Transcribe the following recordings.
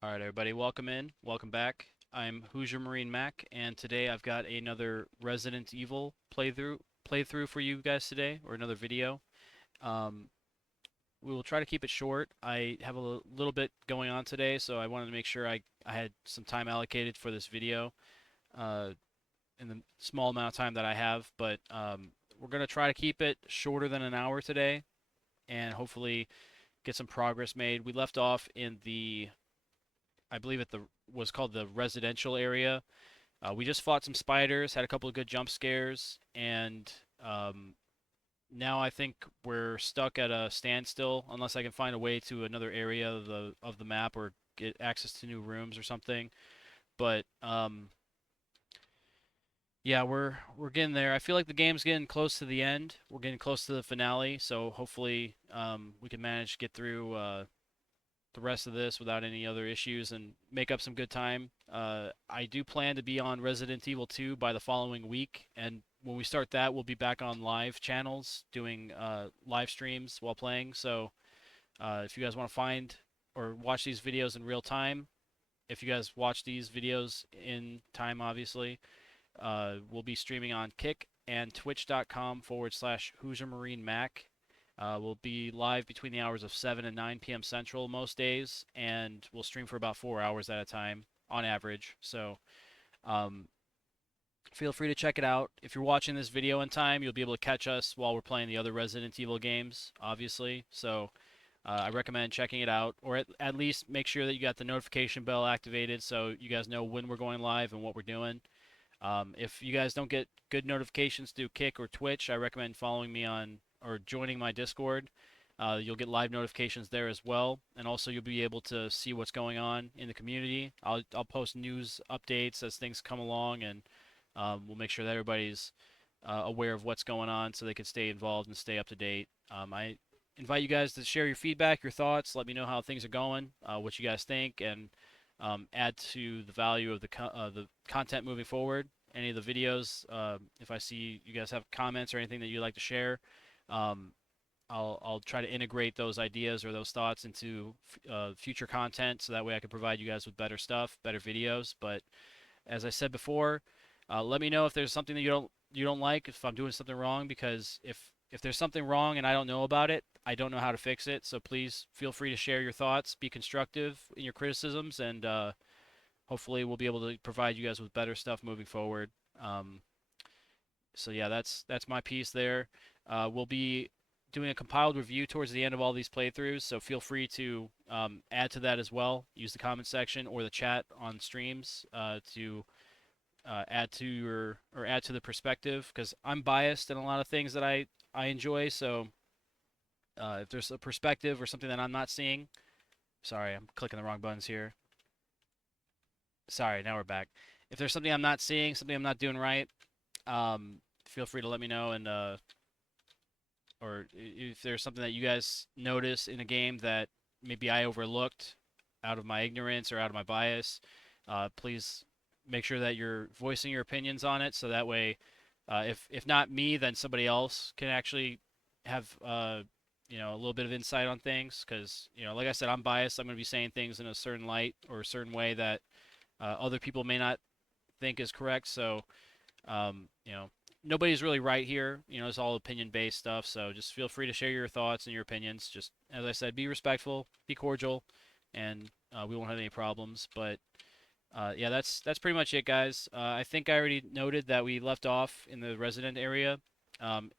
All right, everybody, welcome in. Welcome back. I'm HoosierMarineMAK, and today I've got another Resident Evil playthrough for you guys today, or another video. Um, we will try to keep it short. I have a little bit going on today, so I wanted to make sure I had some time allocated for this video uh, in the small amount of time that I have. But we're going to try to keep it shorter than an hour today, and hopefully get some progress made. We left off in the I believe it was called the residential area. We just fought some spiders, had a couple of good jump scares, and um, now I think we're stuck at a standstill unless I can find a way to another area of the map or get access to new rooms or something. But yeah, we're getting there. I feel like the game's getting close to the end. We're getting close to the finale, so hopefully we can manage to get through the rest of this without any other issues and make up some good time. I do plan to be on Resident Evil 2 by the following week, and when we start that, we'll be back on live channels doing live streams while playing. So if you guys want to find or watch these videos in real time, if you guys watch these videos in time, obviously, we'll be streaming on Kick and Twitch.com/HoosierMarineMAK. We'll be live between the hours of 7 and 9 p.m. Central most days, and we'll stream for about 4 hours at a time on average. So um, feel free to check it out. If you're watching this video in time, you'll be able to catch us while we're playing the other Resident Evil games, obviously. So I recommend checking it out, or at least make sure that you got the notification bell activated so you guys know when we're going live and what we're doing. If you guys don't get good notifications through Kick or Twitch, I recommend following me on or joining my Discord. You'll get live notifications there as well, and also you'll be able to see what's going on in the community. I'll post news updates as things come along, and we'll make sure that everybody's aware of what's going on so they can stay involved and stay up to date. I invite you guys to share your feedback, your thoughts. Let me know how things are going, what you guys think, and add to the value of the content moving forward. Any of the videos, if I see you guys have comments or anything that you'd like to share, um, I'll try to integrate those ideas or those thoughts into future content, so that way I can provide you guys with better stuff, better videos. But as I said before, let me know if there's something that you don't like, if I'm doing something wrong, because if there's something wrong and I don't know about it, I don't know how to fix it. So please feel free to share your thoughts, be constructive in your criticisms, and hopefully we'll be able to provide you guys with better stuff moving forward. Um, so yeah, that's my piece there. We'll be doing a compiled review towards the end of all these playthroughs, so feel free to add to that as well. Use the comment section or the chat on streams to add to your or add to the perspective, because I'm biased in a lot of things that I enjoy. So if there's a perspective or something that I'm not seeing, sorry, I'm clicking the wrong buttons here. Sorry, now we're back. If there's something I'm not seeing, something I'm not doing right, feel free to let me know, and or if there's something that you guys notice in a game that maybe I overlooked out of my ignorance or out of my bias, please make sure that you're voicing your opinions on it, so that way, if not me, then somebody else can actually have a little bit of insight on things. Because like I said, I'm biased. I'm going to be saying things in a certain light or a certain way that other people may not think is correct. So nobody's really right here. It's all opinion based stuff. So just feel free to share your thoughts and your opinions. Just as I said, be respectful, be cordial, and we won't have any problems. But yeah, that's pretty much it, guys. I think I already noted that we left off in the resident area.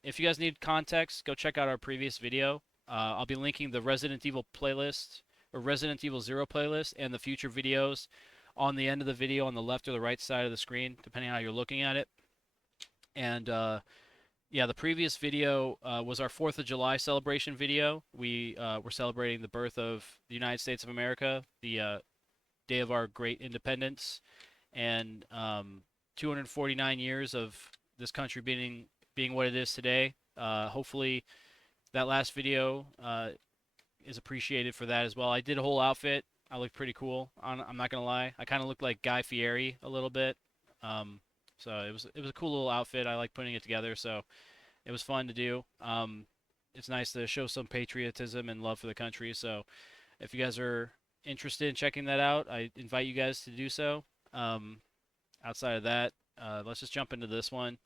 If you guys need context, go check out our previous video. I'll be linking the Resident Evil playlist or Resident Evil 0 playlist and the future videos on the end of the video on the left or the right side of the screen, depending on how you're looking at it. And yeah, the previous video was our 4th of July celebration video. We were celebrating the birth of the United States of America, the day of our great independence, and 249 years of this country being what it is today. Hopefully, that last video is appreciated for that as well. I did a whole outfit. I looked pretty cool. I'm not gonna lie. I kind of looked like Guy Fieri a little bit. Um, so it was a cool little outfit. I like putting it together. So it was fun to do. It's nice to show some patriotism and love for the country. So if you guys are interested in checking that out, I invite you guys to do so. Outside of that, let's just jump into this one.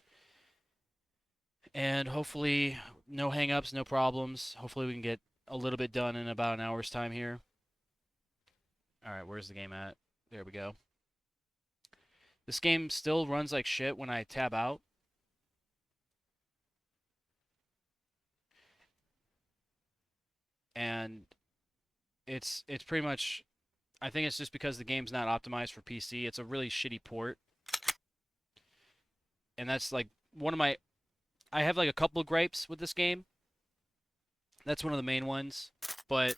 And hopefully, no hang-ups, no problems. Hopefully, we can get a little bit done in about an hour's time here. All right, where's the game at? There we go. This game still runs like shit when I tab out. And it's pretty much, I think it's just because the game's not optimized for PC. It's a really shitty port. And that's like one of my, I have like a couple of gripes with this game. That's one of the main ones. But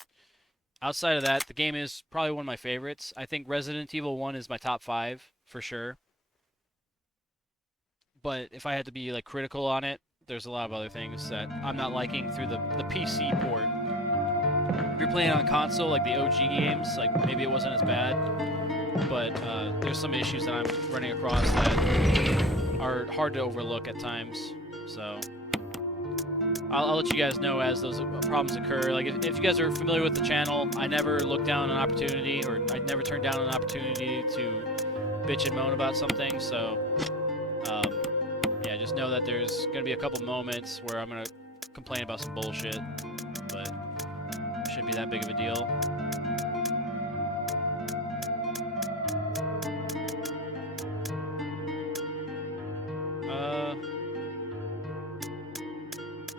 outside of that, the game is probably one of my favorites. I think Resident Evil 1 is my top 5 for sure. But if I had to be like critical on it, there's a lot of other things that I'm not liking through the PC port. If you're playing on console, like the OG games, like maybe it wasn't as bad. But there's some issues that I'm running across that are hard to overlook at times. So I'll let you guys know as those problems occur. Like if you guys are familiar with the channel, I never look down an opportunity, or I never turn down an opportunity to bitch and moan about something. So yeah, just know that there's gonna be a couple moments where I'm gonna complain about some bullshit, but it shouldn't be that big of a deal.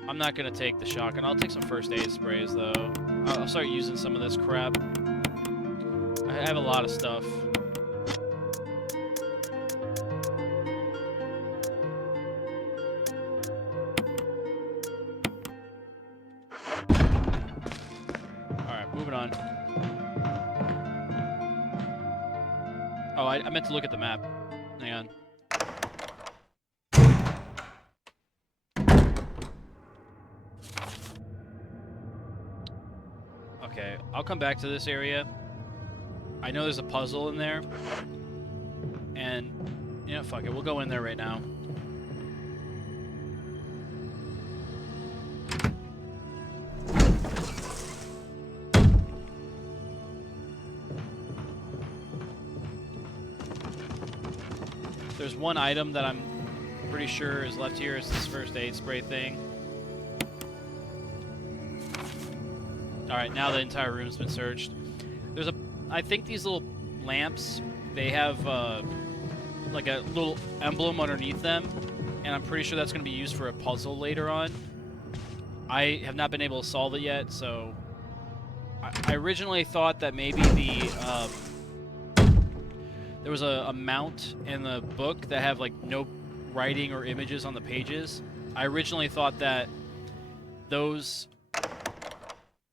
I'm not gonna take the shotgun. I'll take some first aid sprays though. I'll start using some of this crap. I have a lot of stuff. Alright, moving on. Oh, I meant to look at the map. Hang on. Okay, I'll come back to this area. I know there's a puzzle in there. And, you know, fuck it. We'll go in there right now. There's one item that I'm pretty sure is left here. It's this first aid spray thing. Alright, now the entire room's been searched. There's I think these little lamps, they have like a little emblem underneath them, and I'm pretty sure that's going to be used for a puzzle later on. I have not been able to solve it yet, so I originally thought that maybe there was a mount in the book that have like no writing or images on the pages. I originally thought that those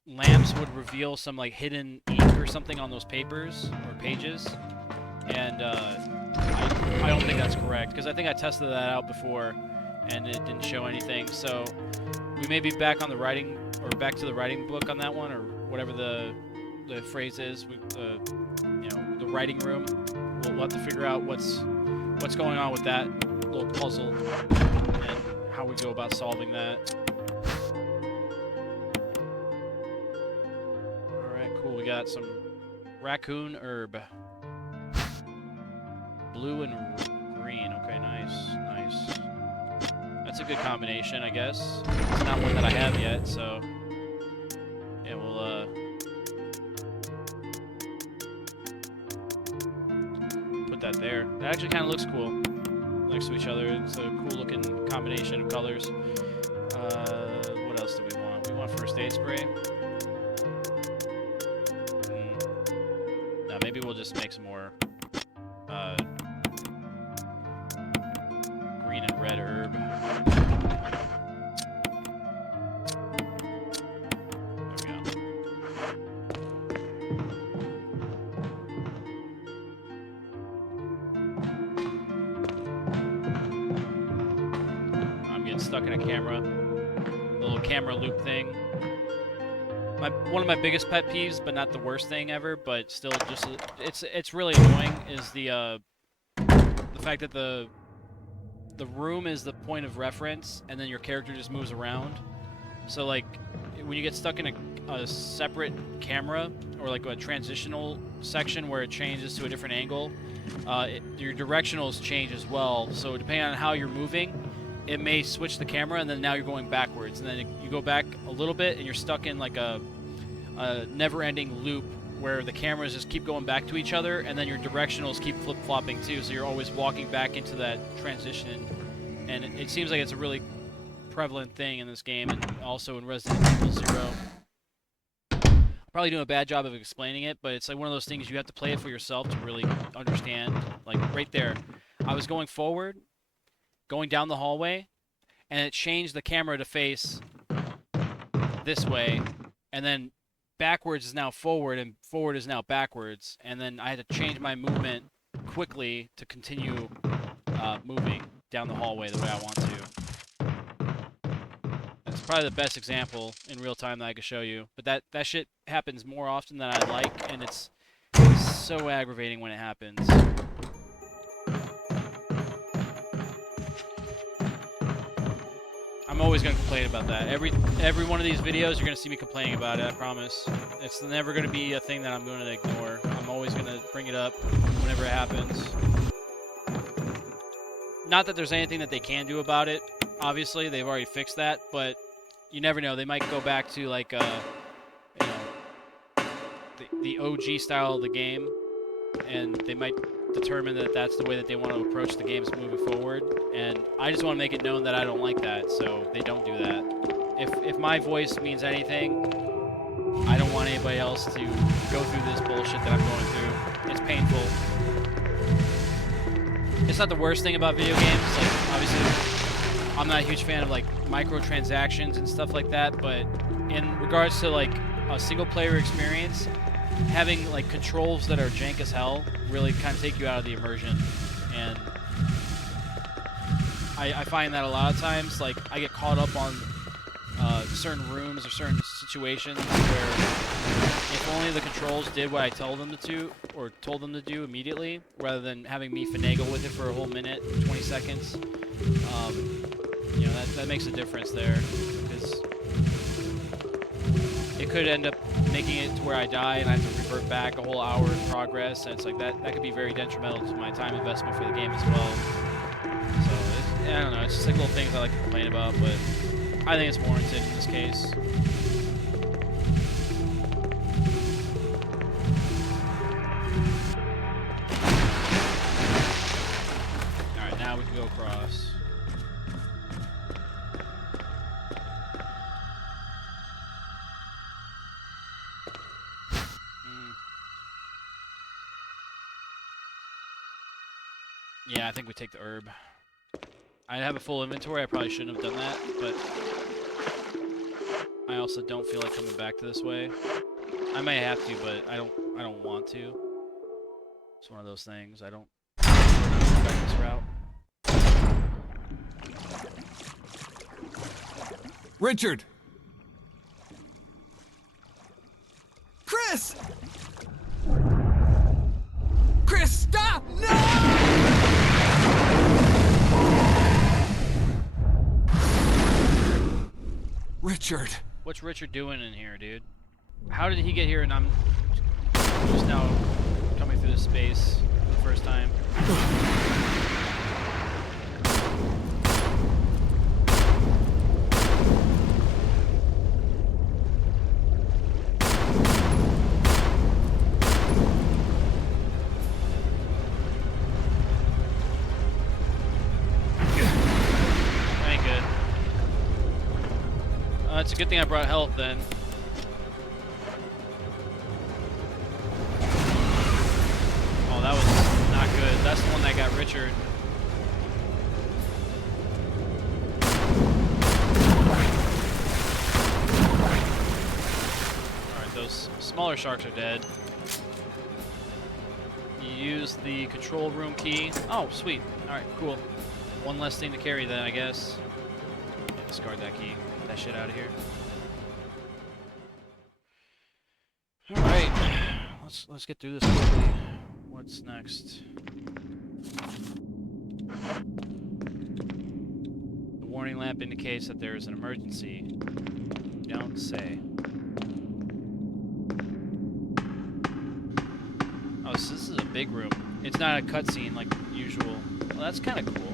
lamps would reveal some like hidden ink or something on those papers or pages, and I don't think that's correct, because I think I tested that out before and it didn't show anything. So we may be back on the writing, or back to the writing book on that one, or whatever the phrase is. You know, the writing room. We'll have to figure out what's going on with that little puzzle and how we go about solving that. Cool, we got some raccoon herb. Blue and green. Okay, nice, nice. That's a good combination, I guess. It's not one that I have yet, so yeah, we'll put that there. That actually kind of looks cool next to each other. It's a cool looking combination of colors. What else do we want? We want first aid spray. Maybe we'll just make some more green and red herb. There we go. I'm getting stuck in a camera. A little camera loop thing. One of my biggest pet peeves, but not the worst thing ever, but still just it's really annoying, is the fact that the room is the point of reference and then your character just moves around. So like when you get stuck in a separate camera or like a transitional section where it changes to a different angle, your directionals change as well. So depending on how you're moving, it may switch the camera, and then now you're going backwards, and then you go back a little bit, and you're stuck in like a never-ending loop where the cameras just keep going back to each other, and then your directionals keep flip-flopping too, so you're always walking back into that transition. And it seems like it's a really prevalent thing in this game, and also in Resident Evil 0. I'm probably doing a bad job of explaining it, but it's like one of those things you have to play it for yourself to really understand. Like right there, I was going forward, going down the hallway, and it changed the camera to face this way, and then backwards is now forward, and forward is now backwards, and then I had to change my movement quickly to continue moving down the hallway the way I want to. That's probably the best example in real time that I could show you, but that shit happens more often than I'd like, and it's so aggravating when it happens. I'm always going to complain about that. Every one of these videos, you're going to see me complaining about it, I promise. It's never going to be a thing that I'm going to ignore. I'm always going to bring it up whenever it happens. Not that there's anything that they can do about it. Obviously, they've already fixed that, but you never know. They might go back to, like, you know, the OG style of the game, and they might determine that that's the way that they want to approach the games moving forward. And I just want to make it known that I don't like that, so they don't do that. If my voice means anything, I don't want anybody else to go through this bullshit that I'm going through. It's painful. It's not the worst thing about video games. Like, obviously, I'm not a huge fan of like microtransactions and stuff like that, but in regards to like a single-player experience, having like controls that are jank as hell really kind of take you out of the immersion. And I find that a lot of times, like, I get caught up on certain rooms or certain situations where if only the controls did what I told them to do immediately, rather than having me finagle with it for a whole minute, 20 seconds, you know, that makes a difference there, because it could end up making it to where I die and I have to revert back a whole hour in progress, and it's like that could be very detrimental to my time investment for the game as well. So I don't know, it's just like little things I like to complain about, but I think it's warranted in this case. Alright, now we can go across. Yeah, I think we take the herb. I have a full inventory, I probably shouldn't have done that, but I also don't feel like coming back to this way. I may have to, but I don't want to. It's one of those things. I don't go back this route. Richard! Chris! Chris, stop! No! Richard. What's Richard doing in here, dude? How did he get here and I'm just now coming through this space for the first time? It's a good thing I brought health then. Oh, that was not good. That's the one that got Richard. Alright, those smaller sharks are dead. You use the control room key. Oh, sweet. Alright, cool. One less thing to carry then, I guess. Yeah, discard that key. Get that shit out of here. Alright. Let's get through this quickly. What's next? The warning lamp indicates that there is an emergency. You don't say? Oh, so this is a big room. It's not a cutscene like usual. Well, that's kind of cool.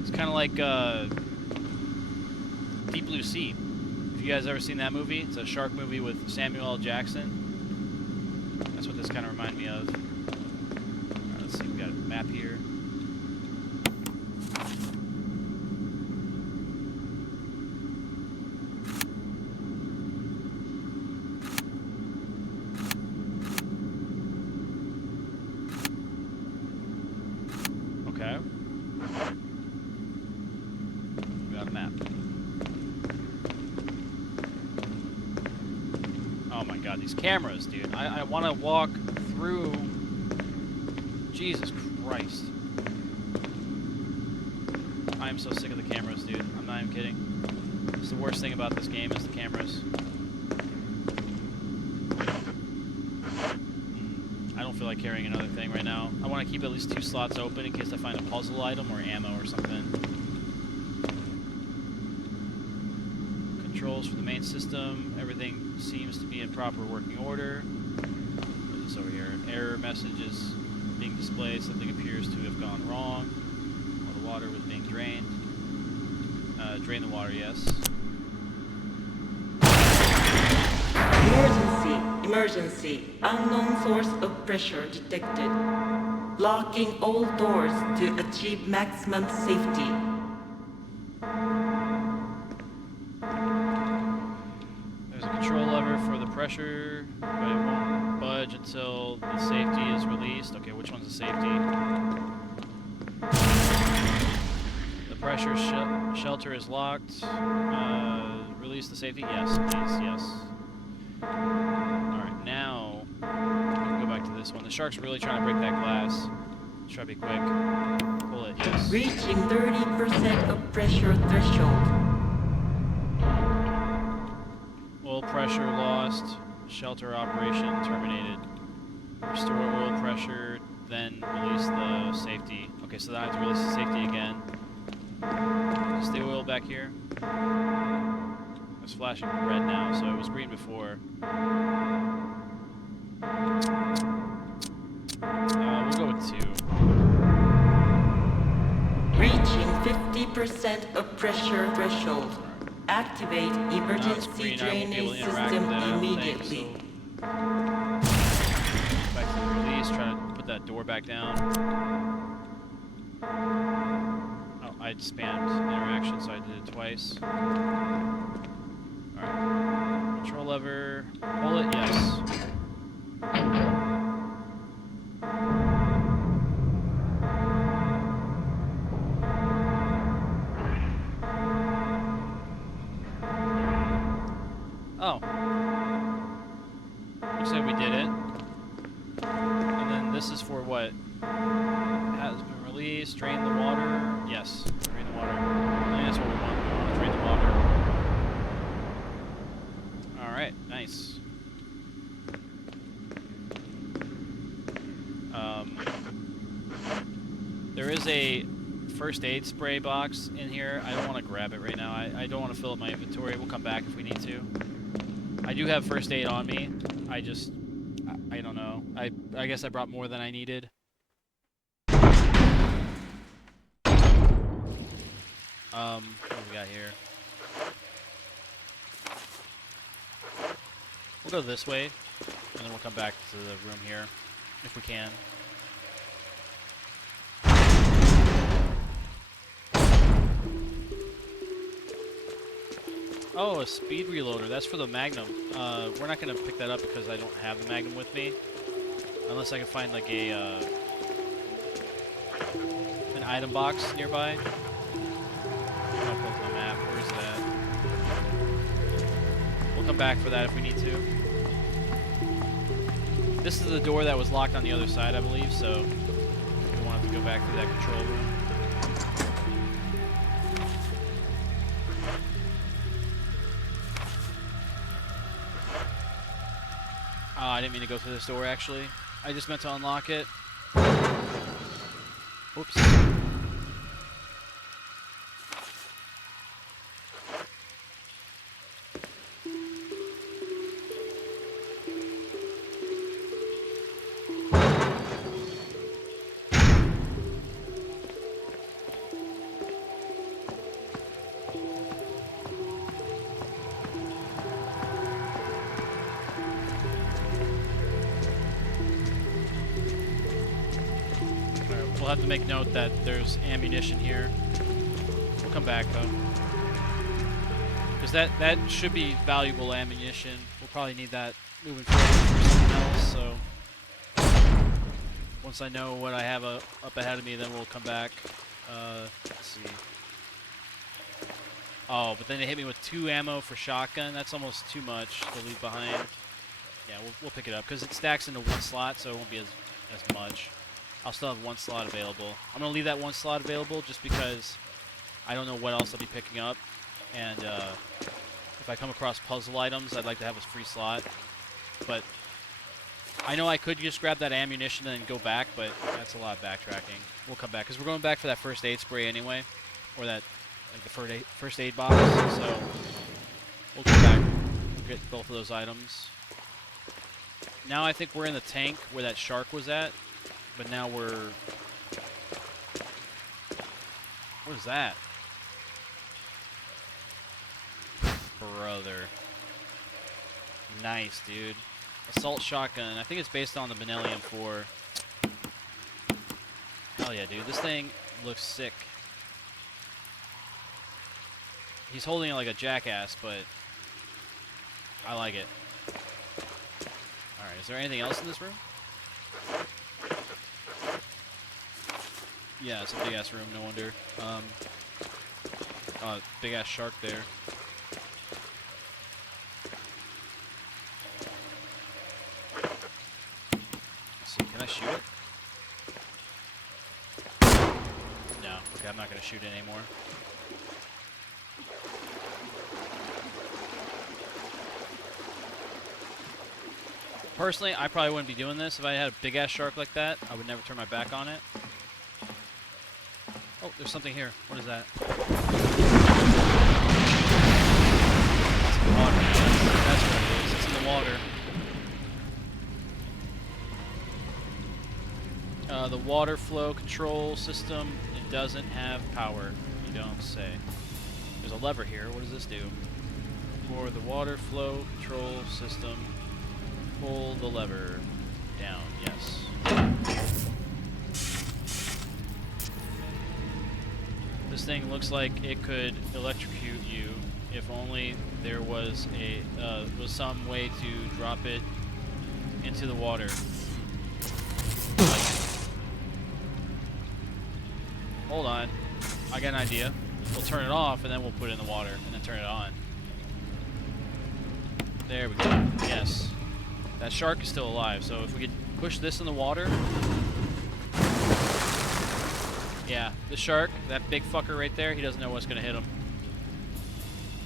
It's kind of like Deep Blue Sea. Have you guys ever seen that movie? It's a shark movie with Samuel L. Jackson. That's what this kind of reminded me of. Alright, let's see. We got a map here. Okay. We got a map. Oh my god, these cameras, dude. I want to walk through... Jesus Christ. I am so sick of the cameras, dude. I'm not even kidding. It's the worst thing about this game is the cameras. I don't feel like carrying another thing right now. I want to keep at least 2 slots open in case I find a puzzle item or ammo or something. Controls for the main system. Everything seems to be in proper working order. What is this over here? An error message is being displayed. Something appears to have gone wrong. While the water was being drained. Drain the water, yes. Emergency. Unknown source of pressure detected. Locking all doors to achieve maximum safety. There's a control lever for the pressure, but it won't budge until the safety is released. Okay, which one's the safety? The pressure shelter is locked. Release the safety? Yes, please, yes. Alright, now, we'll go back to this one. The shark's really trying to break that glass. Let's try to be quick. Pull it, yes. Reaching 30% of pressure threshold. Oil pressure lost. Shelter operation terminated. Restore oil pressure, then release the safety. Okay, so then I have to release the safety again. Is the oil back here? It's flashing red now, so it was green before. We'll go with 2. Reaching 50% of pressure threshold. Activate emergency drainage system immediately. Back to the release, try to put that door back down. Oh, I spammed interaction, so I did it twice. Alright. Control lever. Pull it, yes. Oh. Looks like we did it. And then this is for what? Has been released. Drain the water. Yes. Drain the water. I think that's what we want. We want to drain the water. Alright. Nice. There is a first aid spray box in here. I don't want to grab it right now. I don't want to fill up my inventory. We'll come back if we need to. I do have first aid on me. I don't know. I guess I brought more than I needed. What do we got here? We'll go this way, and then we'll come back to the room here, if we can. Oh, a speed reloader. That's for the Magnum. We're not going to pick that up because I don't have the Magnum with me. Unless I can find like a an item box nearby. I'll pull up the map. Where's that? We'll come back for that if we need to. This is the door that was locked on the other side, I believe, so we won't have to go back through that control room. I didn't mean to go through this door, actually. I just meant to unlock it. Oops. have to make note that there's ammunition here. We'll come back though. Because that should be valuable ammunition. We'll probably need that moving forward for something else, so once I know what I have up ahead of me, then we'll come back. Let's see. Oh, but then they hit me with 2 ammo for shotgun. That's almost too much to leave behind. Yeah, we'll pick it up, because it stacks into 1 slot, so it won't be as much. I'll still have 1 slot available. I'm going to leave that 1 slot available just because I don't know what else I'll be picking up. And if I come across puzzle items, I'd like to have a free slot. But I know I could just grab that ammunition and go back, but that's a lot of backtracking. We'll come back, because we're going back for that first aid spray anyway. Or that, like, the first aid box. So we'll come back. We'll get both of those items. Now I think we're in the tank where that shark was at. But now we're... What is that? Brother. Nice, dude. Assault shotgun. I think it's based on the Benellium 4. Hell yeah, dude. This thing looks sick. He's holding it like a jackass, but I like it. Alright, is there anything else in this room? Yeah, it's a big-ass room, no wonder. Big-ass shark there. Let's see, can I shoot it? No, okay, I'm not gonna shoot it anymore. Personally, I probably wouldn't be doing this. If I had a big-ass shark like that, I would never turn my back on it. Oh, there's something here. What is that? It's in the water. That's what it is. It's in the water. The water flow control system, it doesn't have power. You don't say. There's a lever here. What does this do? For the water flow control system, pull the lever down. Yes. This thing looks like it could electrocute you if only there was some way to drop it into the water. Hold on, I got an idea. We'll turn it off and then we'll put it in the water and then turn it on. There we go. Yes. That shark is still alive, so if we could push this in the water. Yeah, the shark, that big fucker right there, he doesn't know what's gonna hit him.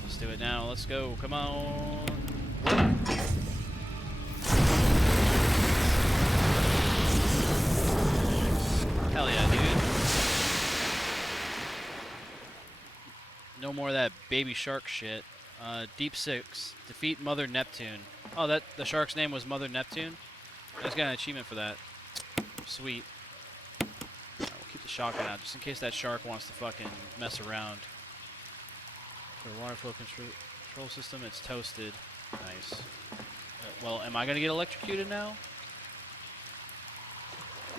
Let's do it now. Let's go. Come on. Hell yeah, dude. No more of that baby shark shit. Deep 6. Defeat Mother Neptune. Oh, the shark's name was Mother Neptune? I just got an achievement for that. Sweet. Alright, we'll keep the shotgun out just in case that shark wants to fucking mess around. For the water flow control system, it's toasted. Nice. Well, am I gonna get electrocuted now?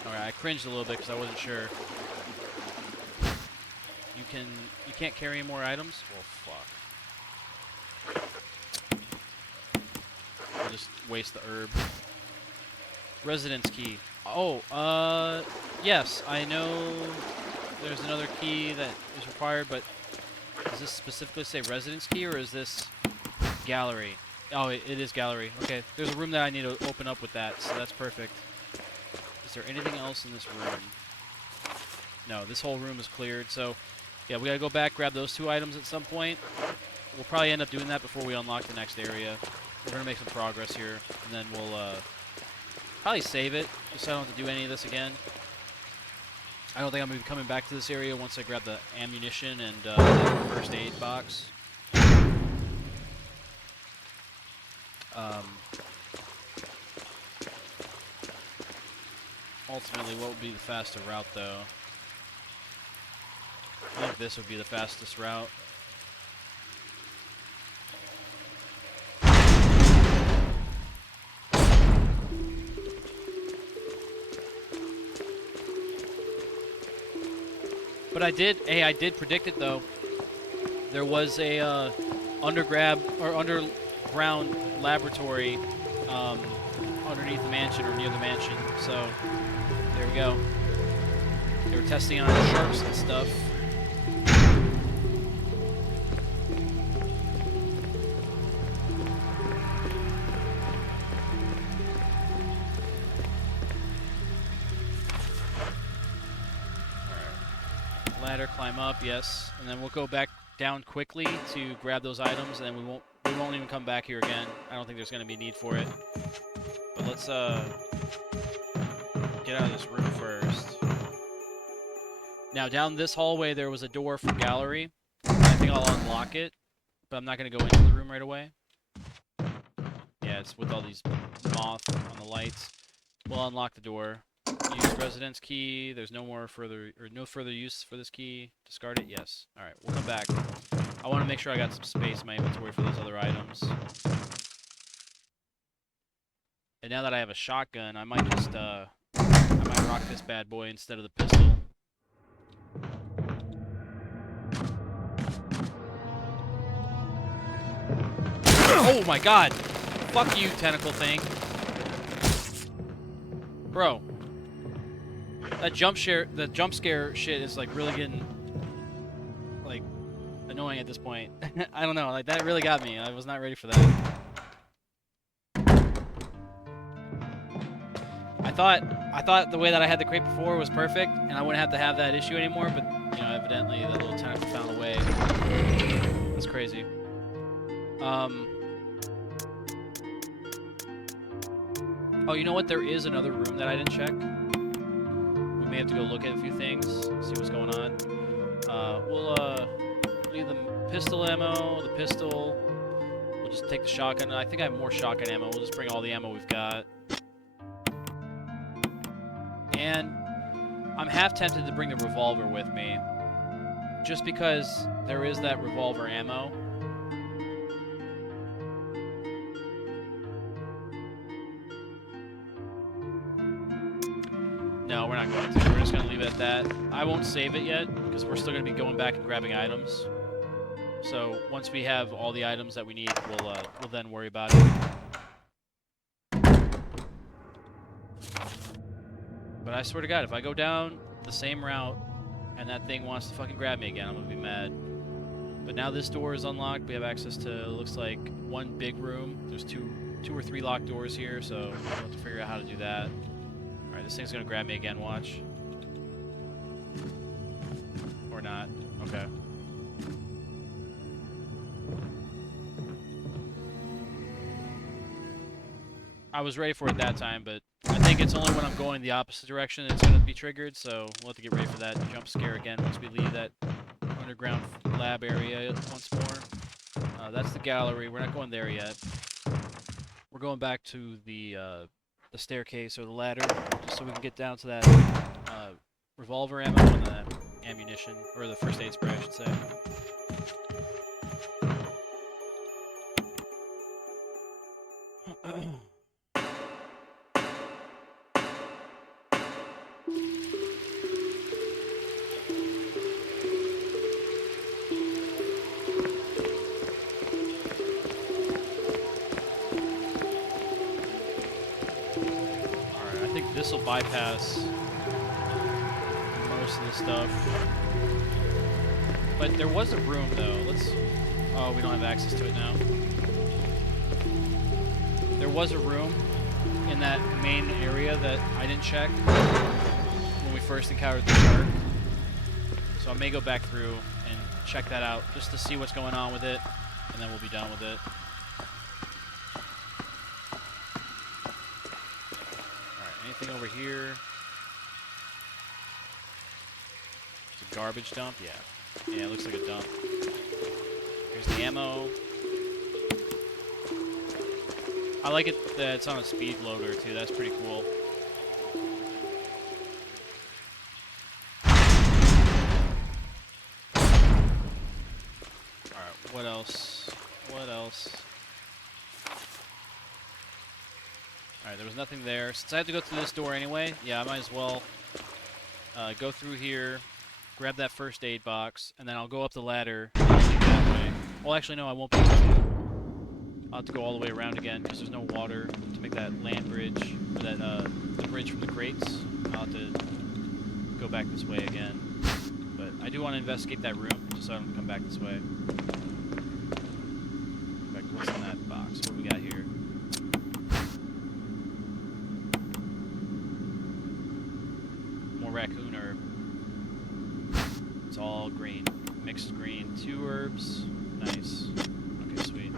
Alright, I cringed a little bit because I wasn't sure. You can't carry any more items? Well, fuck. I'll just waste the herb. Residence key. Oh, yes, I know there's another key that is required, but does this specifically say residence key, or is this gallery? Oh, it is gallery. Okay, there's a room that I need to open up with that, so that's perfect. Is there anything else in this room? No, this whole room is cleared, so yeah, we gotta go back, grab those 2 items at some point. We'll probably end up doing that before we unlock the next area. We're gonna make some progress here, and then we'll probably save it, just so I don't have to do any of this again. I don't think I'm gonna be coming back to this area once I grab the ammunition and the first aid box. Ultimately, what would be the faster route, though? I think this would be the fastest route. But I did predict it though. There was a underground laboratory underneath the mansion or near the mansion. So there we go. They were testing on sharks and stuff. Alright. Ladder, climb up, yes. And then we'll go back down quickly to grab those items, and then we won't even come back here again. I don't think there's gonna be a need for it. But let's get out of this room first. Now, down this hallway, there was a door for gallery. I think I'll unlock it, but I'm not going to go into the room right away. Yeah, it's with all these moth on the lights. We'll unlock the door. Use residence key. There's no further use for this key. Discard it. Yes. All right, we'll come back. I want to make sure I got some space in my inventory for those other items. And now that I have a shotgun, I might just rock this bad boy instead of the pistol. Oh my god! Fuck you, tentacle thing. Bro. The jump scare shit is like really getting like annoying at this point. I don't know, like that really got me. I was not ready for that. I thought the way that I had the crate before was perfect and I wouldn't have to have that issue anymore, but you know, evidently that little tentacle found a way. That's crazy. Oh, you know what? There is another room that I didn't check. We may have to go look at a few things, see what's going on. We'll leave the pistol ammo, the pistol. We'll just take the shotgun. I think I have more shotgun ammo. We'll just bring all the ammo we've got. And I'm half tempted to bring the revolver with me, just because there is that revolver ammo. No, we're not going to. We're just going to leave it at that. I won't save it yet, because we're still going to be going back and grabbing items. So once we have all the items that we need, we'll then worry about it. But I swear to God, if I go down the same route and that thing wants to fucking grab me again, I'm going to be mad. But now this door is unlocked. We have access to, looks like, one big room. There's two or three locked doors here, so we'll have to figure out how to do that. Alright, this thing's going to grab me again, watch. Or not. Okay. I was ready for it that time, but I think it's only when I'm going the opposite direction it's going to be triggered, so we'll have to get ready for that jump scare again once we leave that underground lab area once more. That's the gallery. We're not going there yet. We're going back to the staircase or the ladder, just so we can get down to that revolver ammo and the ammunition, or the first aid spray, I should say. This will bypass most of the stuff. But there was a room though. Oh, we don't have access to it now. There was a room in that main area that I didn't check when we first encountered the shark. So I may go back through and check that out just to see what's going on with it, and then we'll be done with it. Anything over here? It's a garbage dump? Yeah. Yeah, it looks like a dump. Here's the ammo. I like it that it's on a speed loader too. That's pretty cool. Alright, what else? What else? Alright, there was nothing there. Since I have to go through this door anyway, yeah, I might as well go through here, grab that first aid box, and then I'll go up the ladder and I'll leave that way. Well, actually, no, I won't be able to. I'll have to go all the way around again because there's no water to make that land bridge, or that the bridge from the crates. I'll have to go back this way again. But I do want to investigate that room just so I don't come back this way. Back to what's in that box? What do we got here? More raccoon herb. It's all green. Mixed green. 2 herbs. Nice. Okay, sweet.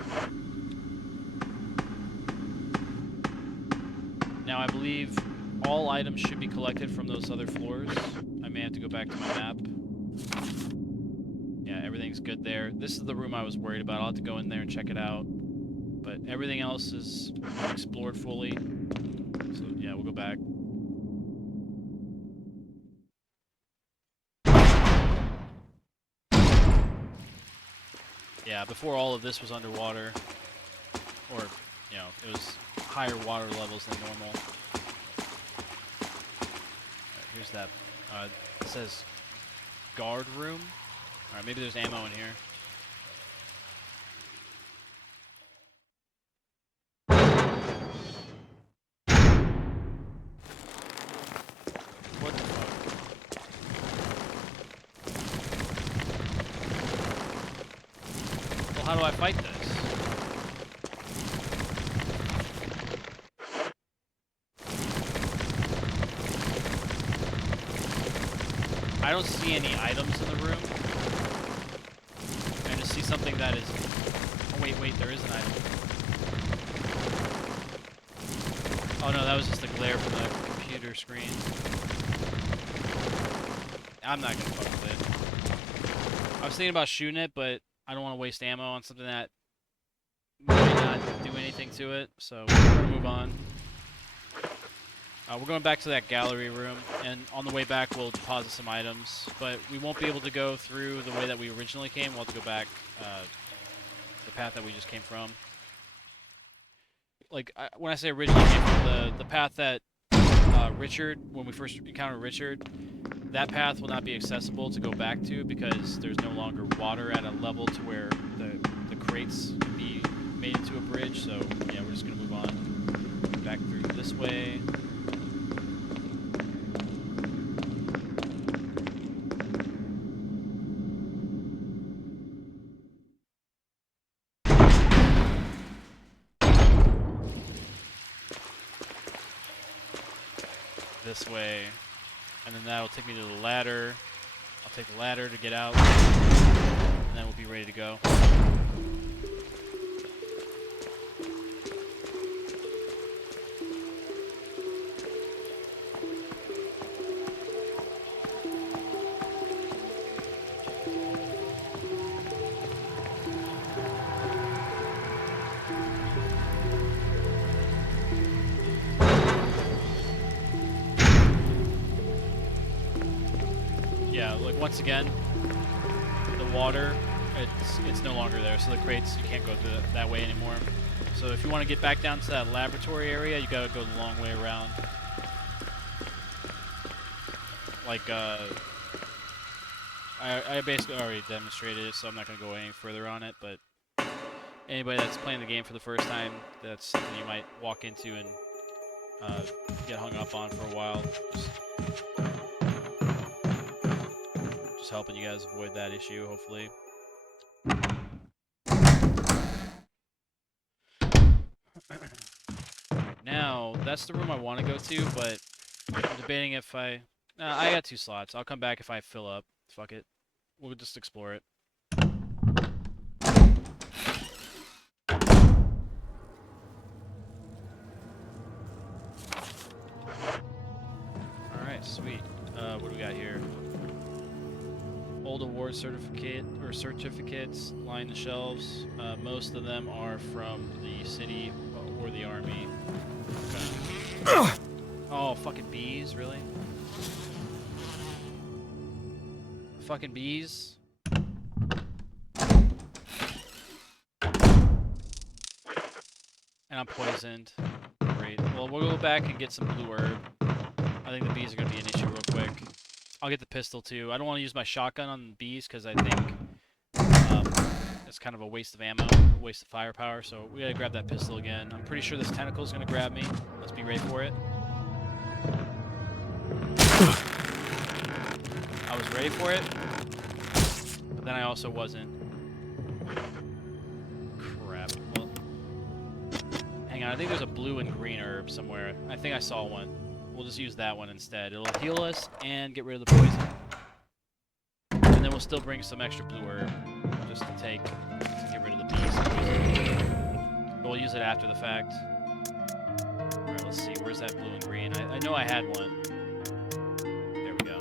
Now I believe all items should be collected from those other floors. I may have to go back to my map. Yeah, everything's good there. This is the room I was worried about. I'll have to go in there and check it out. But everything else is explored fully. So yeah, we'll go back. Yeah, before all of this was underwater, or, you know, it was higher water levels than normal. Alright, here's that, it says guard room. Alright, maybe there's ammo in here. What the fuck? Well, how do I fight this? I don't see any items in the room. I just see something that is... Oh, wait, there is an item. Oh no, that was just the glare from the computer screen. I'm not gonna fuck with it. I was thinking about shooting it, but I don't want to waste ammo on something that might not do anything to it, so we're gonna move on. We're going back to that gallery room, and on the way back we'll deposit some items, but we won't be able to go through the way that we originally came. We'll have to go back the path that we just came from. Like, when I say originally came from, the path that Richard, when we first encountered Richard, that path will not be accessible to go back to because there's no longer water at a level to where the crates can be made into a bridge, so yeah, we're just going to move on back through this way. This way, and then that'll take me to the ladder. I'll take the ladder to get out, and then we'll be ready to go. Yeah, like once again, the water, it's no longer there, so the crates, you can't go through that way anymore. So if you want to get back down to that laboratory area, you gotta go the long way around. Like, I basically already demonstrated it, so I'm not gonna go any further on it, but anybody that's playing the game for the first time, that's something you might walk into and get hung up on for a while. Just helping you guys avoid that issue, hopefully. Now, that's the room I want to go to, but I'm debating if I got 2 slots. I'll come back if I fill up. Fuck it. We'll just explore it. Alright, sweet. What do we got here? Old award certificates line the shelves. Most of them are from the city or the army. Okay. Oh, fucking bees, really? Fucking bees? And I'm poisoned. Great. Well, we'll go back and get some blue herb. I think the bees are gonna be an issue real quick. I'll get the pistol too. I don't want to use my shotgun on bees because I think it's kind of a waste of ammo, a waste of firepower. So we gotta grab that pistol again. I'm pretty sure this tentacle's gonna grab me. Let's be ready for it. I was ready for it, but then I also wasn't. Crap. Well, hang on, I think there's a blue and green herb somewhere. I think I saw one. We'll just use that one instead. It'll heal us and get rid of the poison. And then we'll still bring some extra blue herb just to get rid of the bees. But we'll use it after the fact. Alright, let's see. Where's that blue and green? I know I had one. There we go.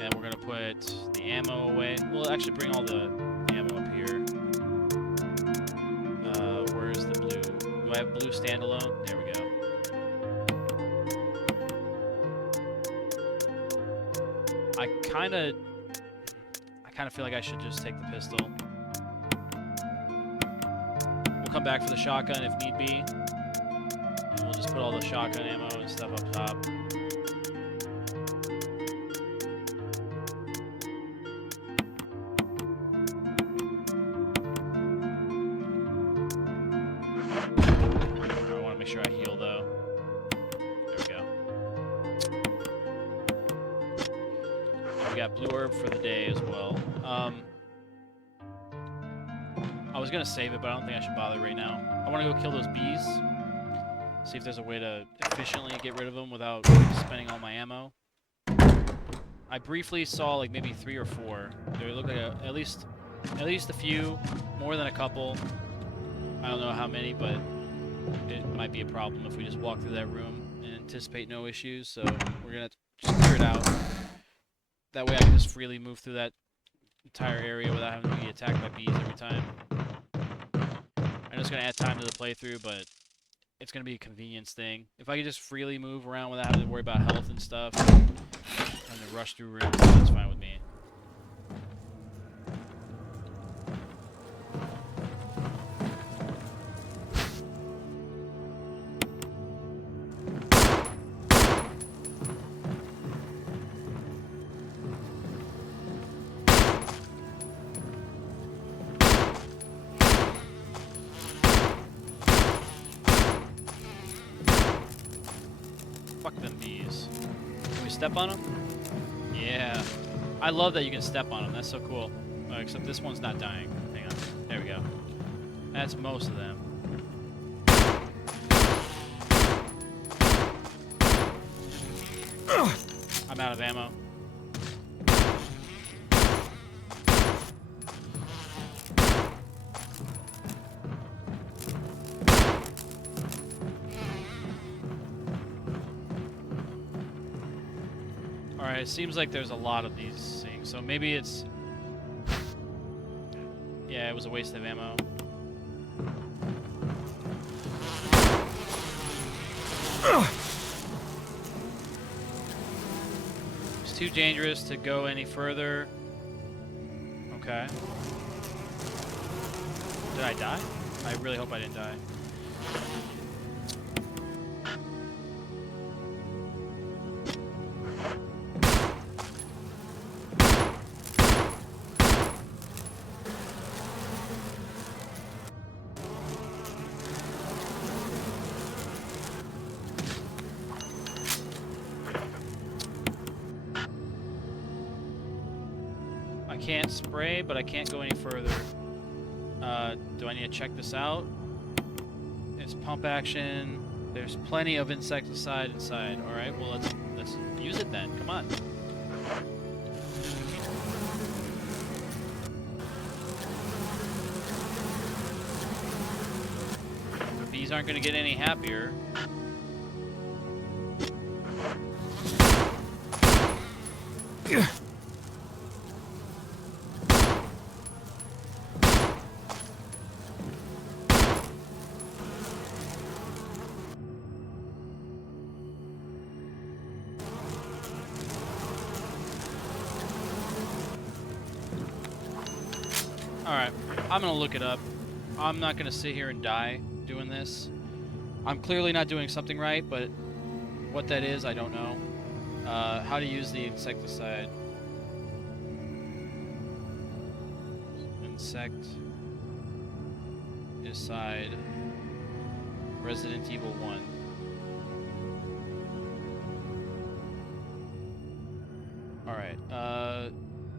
And we're going to put the ammo away. We'll actually bring all the ammo up here. Where's the blue? Do I have blue standalone? There we go. I kind of feel like I should just take the pistol. We'll come back for the shotgun if need be. And we'll just put all the shotgun ammo and stuff up top. I want to make sure I heal though. There we go. We got blue herb for the day as well. I was gonna save it, but I don't think I should bother right now. I want to go kill those bees. See if there's a way to efficiently get rid of them without spending all my ammo. I briefly saw like maybe 3 or 4. There looked like at least a few, more than a couple. I don't know how many, but it might be a problem if we just walk through that room and anticipate no issues. So we're gonna just clear it out. That way I can just freely move through that entire area without having to be attacked by bees every time. I know it's going to add time to the playthrough, but it's going to be a convenience thing. If I could just freely move around without having to worry about health and stuff, and to rush through rooms, that's fine with me. Fuck them bees. Can we step on them? Yeah. I love that you can step on them. That's so cool. Except this one's not dying. Hang on. There we go. That's most of them. I'm out of ammo. Alright, it seems like there's a lot of these things, so maybe it's... Yeah, it was a waste of ammo. It's too dangerous to go any further. Okay. Did I die? I really hope I didn't die. I can't spray, but I can't go any further. Do I need to check this out? It's pump action. There's plenty of insecticide inside. All right, well let's use it then. Come on. The bees aren't going to get any happier. Alright, I'm gonna look it up. I'm not gonna sit here and die doing this. I'm clearly not doing something right, but what that is, I don't know. How to use the insecticide. Insecticide. Resident Evil 1. Alright,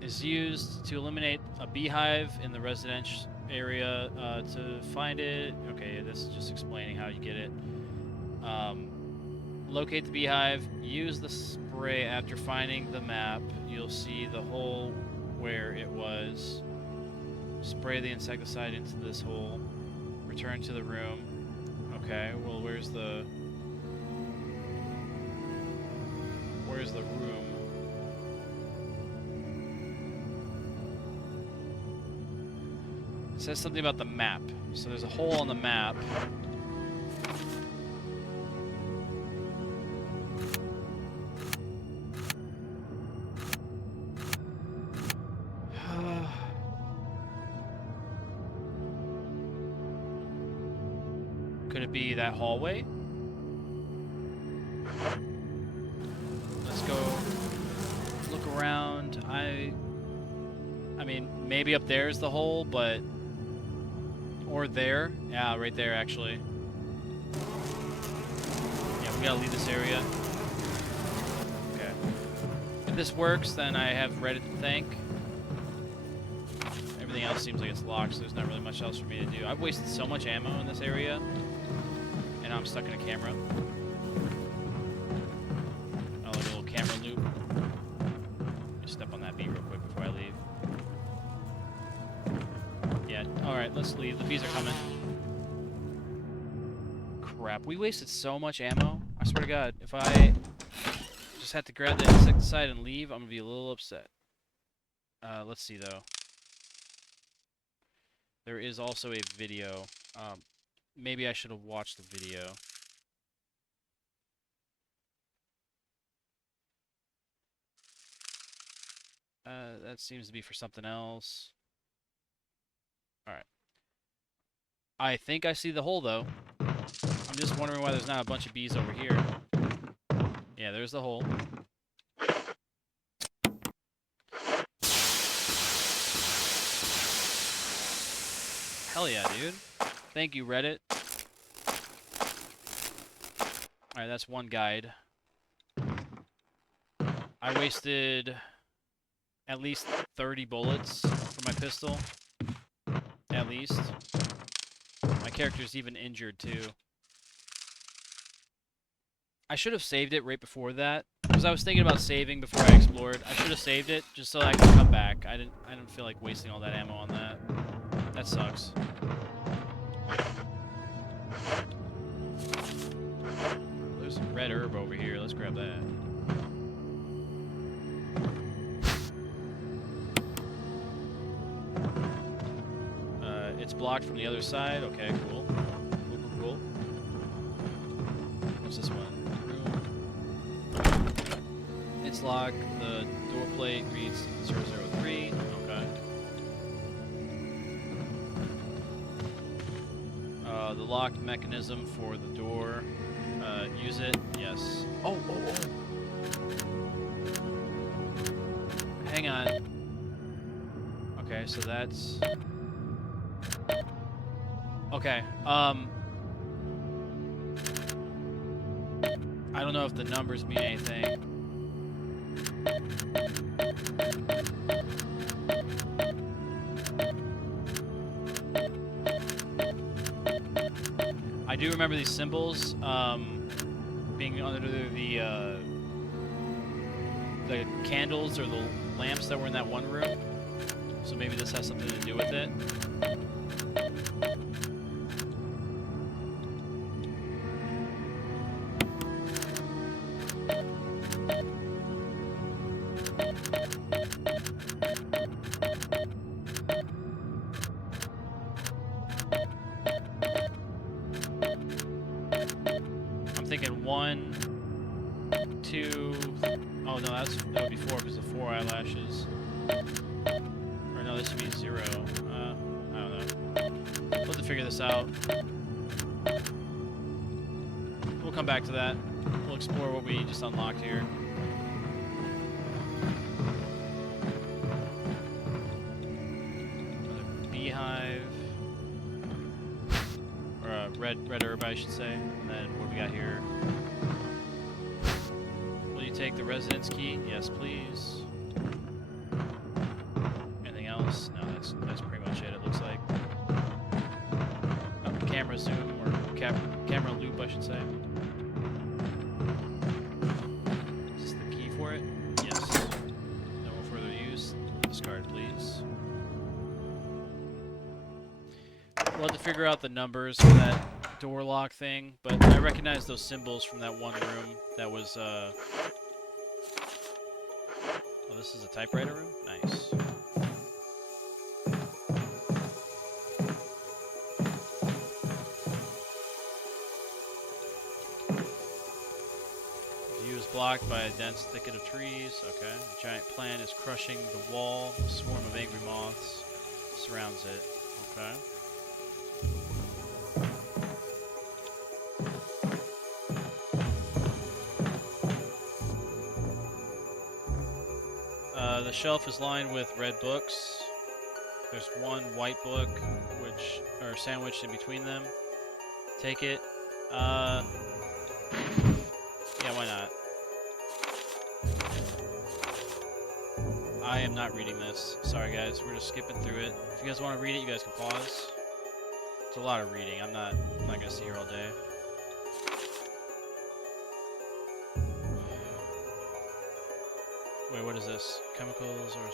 is used to eliminate a beehive in the residential area. To find it, okay, this is just explaining how you get it. Locate the beehive, use the spray after finding the map. You'll see the hole where it was. Spray the insecticide into this hole. Return to the room. Okay, well, where's the room? It says something about the map. So there's a hole on the map. Could it be that hallway? Let's go look around. I mean, maybe up there is the hole, but... Or there. Yeah, right there, actually. Yeah, we gotta leave this area. Okay. If this works, then I have Reddit to thank. Everything else seems like it's locked, so there's not really much else for me to do. I've wasted so much ammo in this area. And I'm stuck in a camera. Oh, like a little camera loop. Just step on that beat real quick before I leave. Yeah, alright, let's leave. The bees are coming. Crap, we wasted so much ammo. I swear to God, if I just had to grab the insecticide and leave, I'm gonna be a little upset. Let's see though. There is also a video. Maybe I should have watched the video. That seems to be for something else. Alright. I think I see the hole, though. I'm just wondering why there's not a bunch of bees over here. Yeah, there's the hole. Hell yeah, dude. Thank you, Reddit. Alright, that's one guide. I wasted at least 30 bullets for my pistol. At least. My character's even injured, too. I should have saved it right before that. Because I was thinking about saving before I explored. I should have saved it just so I could come back. I didn't feel like wasting all that ammo on that. That sucks. There's some red herb over here. Let's grab that. It's blocked from the other side. Okay, cool. Cool. What's this one? Room. It's locked. The door plate reads 003. Okay. The locked mechanism for the door. Use it. Yes. Oh. Hang on. Okay, so that's... Okay, I don't know if the numbers mean anything. I do remember these symbols, being under the candles or the lamps that were in that one room. So maybe this has something to do with it. Thinking 1, 2. Oh no, that would be 4 because of 4 eyelashes. Or no, this would be 0. I don't know. We'll have to figure this out. We'll come back to that. We'll explore what we just unlocked here. red herb, I should say. And then what do we got here? Will you take the residence key? Yes, please. Anything else? No, that's pretty much it. It looks like. Oh, camera zoom or camera loop, I should say. Is this the key for it? Yes. No further use. Discard, please. We'll have to figure out the numbers for that door lock thing, but I recognize those symbols from that one room that was, Oh, this is a typewriter room? Nice. View is blocked by a dense thicket of trees. Okay. A giant plant is crushing the wall. A swarm of angry moths surrounds it. Okay. The shelf is lined with red books. There's one white book, which are sandwiched in between them. Take it. Yeah, why not? I am not reading this. Sorry, guys. We're just skipping through it. If you guys want to read it, you guys can pause. It's a lot of reading. I'm not gonna sit here all day. Wait, what is this? Chemicals or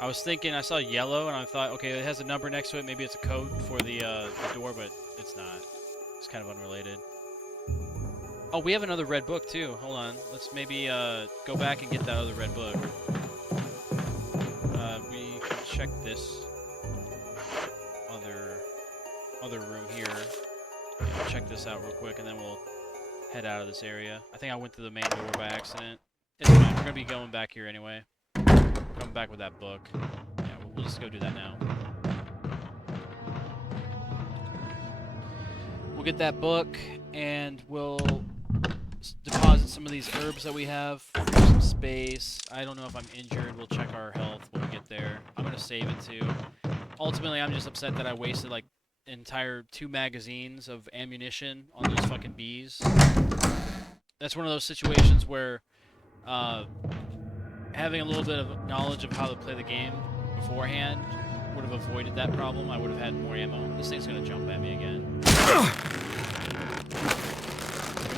I was thinking, I saw yellow and I thought, okay, it has a number next to it. Maybe it's a code for the door, but it's not. It's kind of unrelated. Oh, we have another red book too. Hold on. Let's maybe go back and get that other red book. We can check this other room here. Yeah, check this out real quick, and then we'll head out of this area. I think I went through the main door by accident. It's fine. We're gonna be going back here anyway. Coming back with that book. Yeah, we'll just go do that now. We'll get that book, and we'll deposit some of these herbs that we have for some space. I don't know if I'm injured. We'll check our health when we get there. I'm gonna save it too. Ultimately, I'm just upset that I wasted like entire 2 magazines of ammunition on those fucking bees. That's one of those situations where having a little bit of knowledge of how to play the game beforehand would have avoided that problem. I would have had more ammo. This thing's gonna jump at me again. Do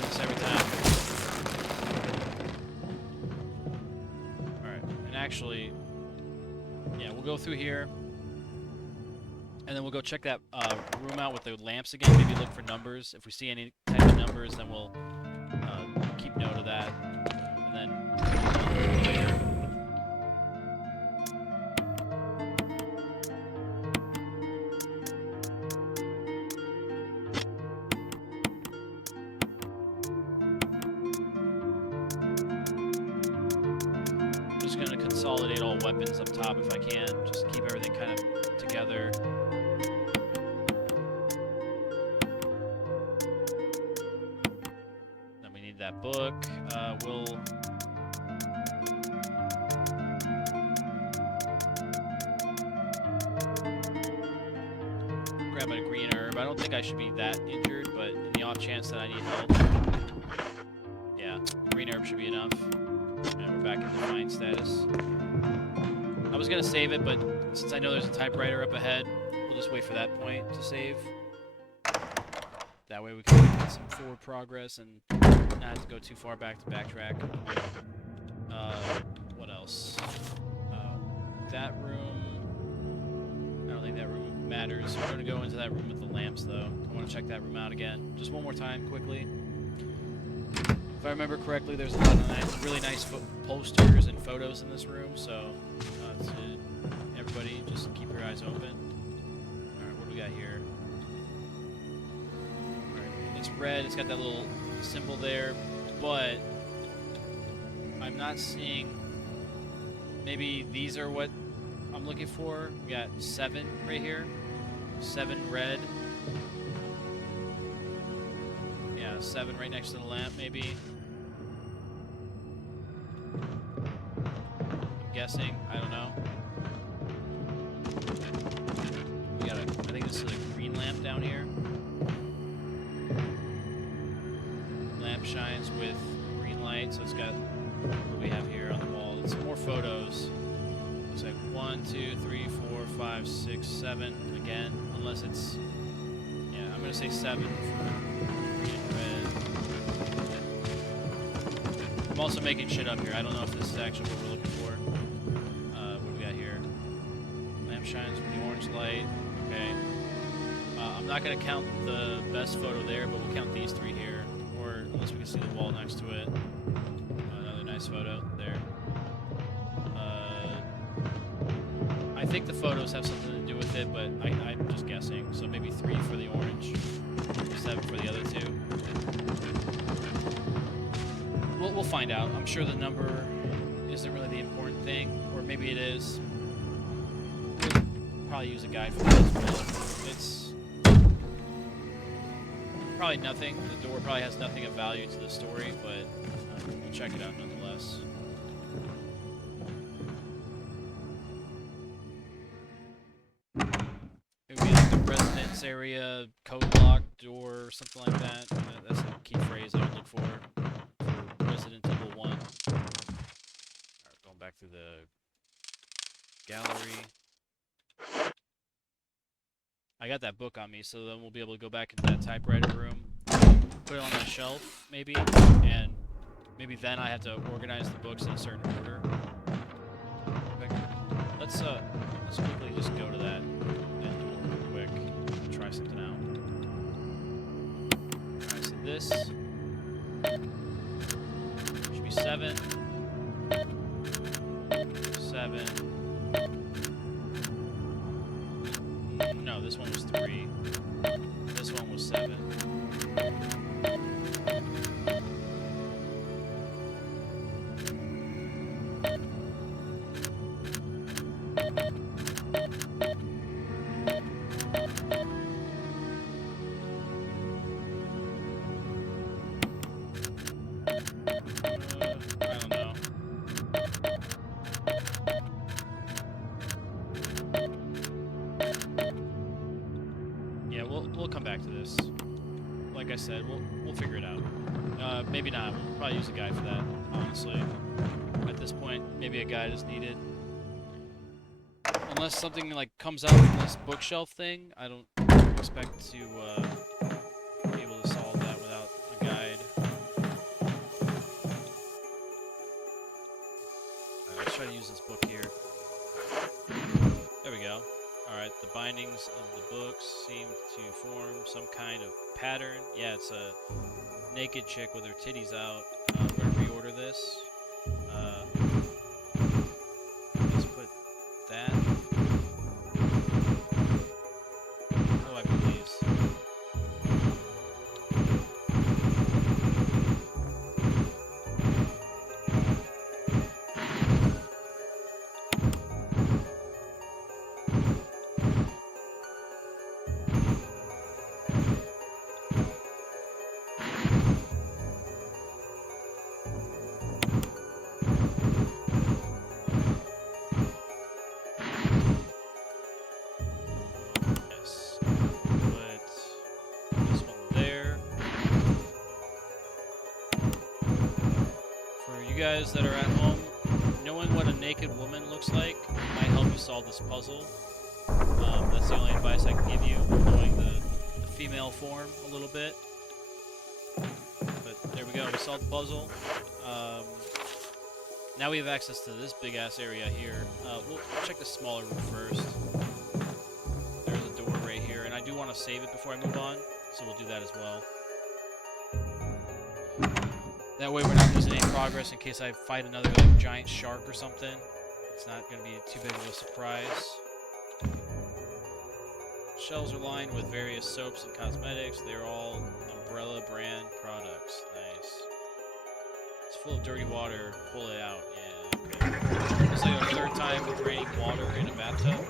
this every time. Alright, and actually, yeah, we'll go through here. And then we'll go check that room out with the lamps again. Maybe look for numbers. If we see any type of numbers, then we'll keep note of that. And then later. I'm just going to consolidate all weapons up top if I can. Just keep everything kind of together. That book. We'll grab a green herb. I don't think I should be that injured, but in the off chance that I need help, yeah, green herb should be enough. And we're back in fine status. I was gonna save it, but since I know there's a typewriter up ahead, we'll just wait for that point to save. That way we can get some forward progress and not have to go too far back to backtrack. What else? That room... I don't think that room matters. We're going to go into that room with the lamps, though. I want to check that room out again. Just one more time, quickly. If I remember correctly, there's a lot of really nice posters and photos in this room, so everybody, just keep your eyes open. Alright, what do we got here? It's red, it's got that little symbol there, but I'm not seeing, maybe these are what I'm looking for. We got 7 right here, 7 red. Yeah, 7 right next to the lamp, maybe. I'm guessing, I don't know. this is a green lamp down here. Lamp shines with green light, so it's got what we have here on the wall. It's more photos. Looks like 1, 2, 3, 4, 5, 6, 7 again, unless it's, yeah, I'm gonna say 7 for green and red. I'm also making shit up here. I don't know if this is actually what we're looking for. What do we got here? Lamp shines with the orange light. Okay. I'm not gonna count the best photo there, but we'll count these 3 here, or unless we can see the wall next to it. Another nice photo there. I think the photos have something to do with it, but I'm just guessing. So maybe 3 for the orange, 7 for the other 2. We'll find out. I'm sure the number isn't really the important thing, or maybe it is. We'll probably use a guide for that as well. It's probably nothing. The door probably has nothing of value to the story, but we'll check it out nonetheless. Maybe like the residence area, code lock, door, or something like that. That's a key phrase I would look for Resident Evil 1. Alright, going back through the gallery. I got that book on me, so then we'll be able to go back into that typewriter room, put it on that shelf, maybe, and maybe then I have to organize the books in a certain order. Let's quickly just go to that door real quick and try something out. Alright, so this should be 7. 7. No, this one was 3. This one was 7. I don't know. Yeah, we'll come back to this. Like I said, we'll figure it out. Maybe not. We'll probably use a guide for that, honestly. At this point, maybe a guide is needed. Unless something like comes out from this bookshelf thing, I don't expect to be able to solve that without a guide. Alright, let's try to use this book here. There we go. Alright, the bindings of the books seem to form some kind of pattern. Yeah, it's a naked chick with her titties out. We're gonna reorder this. Let's put that. How do I put these? Guys that are at home, knowing what a naked woman looks like might help you solve this puzzle. That's the only advice I can give you, knowing the female form a little bit. But there we go, we solved the puzzle. Now we have access to this big ass area here. We'll check the smaller room first. There's a door right here, and I do want to save it before I move on, so we'll do that as well. That way we're not losing any progress in case I fight another like giant shark or something. It's not going to be too big of a surprise. Shelves are lined with various soaps and cosmetics. They're all Umbrella brand products. Nice. It's full of dirty water. Pull it out. Yeah, okay. It's like our 3rd time draining water in a bathtub.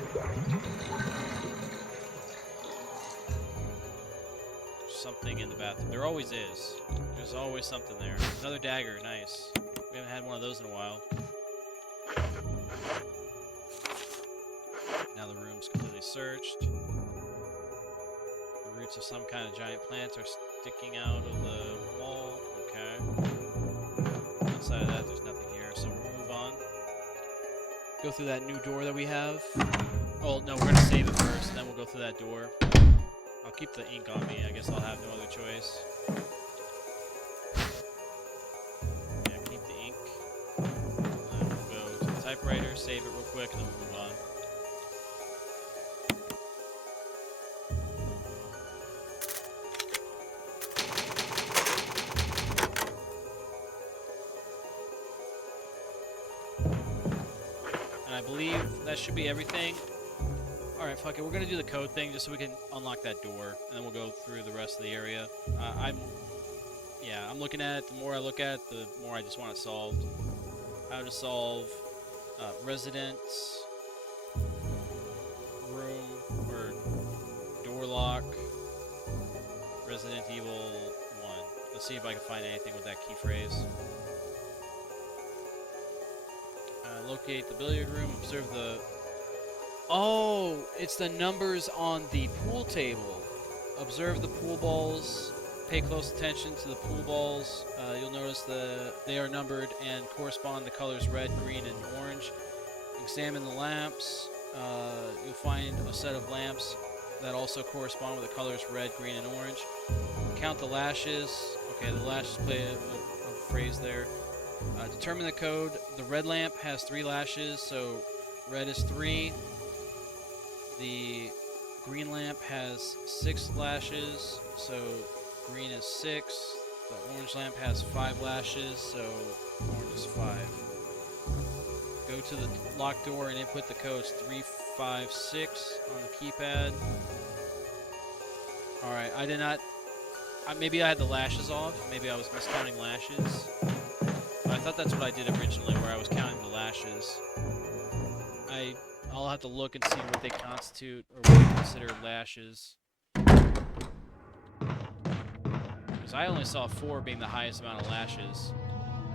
Something in the bathroom. There always is. There's always something there. Another dagger. Nice. We haven't had one of those in a while. Now the room's completely searched. roots of some kind of giant plants are sticking out of the wall. Okay. Outside of that, there's nothing here, so we'll move on. Go through that new door that we have. Oh, no, we're going to save it first, and then we'll go through that door. I'll keep the ink on me. I guess I'll have no other choice. Yeah, keep the ink. And then we'll go to the typewriter, save it real quick, and then we'll move on. I believe that should be everything. Alright, fuck it. We're gonna do the code thing just so we can unlock that door, and then we'll go through the rest of the area. I'm looking at it. The more I look at it, the more I just want it solved. How to solve residence, room, or door lock, Resident Evil 1. Let's see if I can find anything with that key phrase. Locate the billiard room, observe the... Oh, it's the numbers on the pool table. Observe the pool balls, pay close attention to the pool balls. You'll notice they are numbered and correspond to colors red, green, and orange. Examine the lamps. You'll find a set of lamps that also correspond with the colors red, green, and orange. Count the lashes. Okay, the lashes play a phrase there. Determine the code. The red lamp has 3 lashes, so red is 3. The green lamp has 6 lashes, so green is 6. The orange lamp has 5 lashes, so orange is 5. Go to the locked door and input the codes 356 on the keypad. Alright, I did not... maybe I had the lashes off. Maybe I was miscounting lashes. I thought that's what I did originally, where I was counting the lashes. I'll have to look and see what they constitute, or what they consider lashes. Because I only saw 4 being the highest amount of lashes.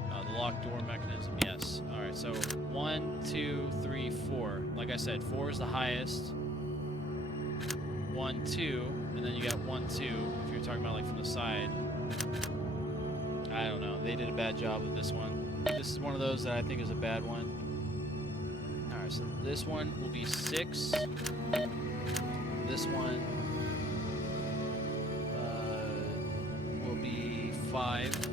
The locked door mechanism, yes. Alright, so 1, 2, 3, 4. Like I said, 4 is the highest. 1, 2, and then you got 1, 2, if you're talking about like from the side. I don't know. They did a bad job with this one. This is one of those that I think is a bad one. Alright, so this one will be 6. This one will be 5.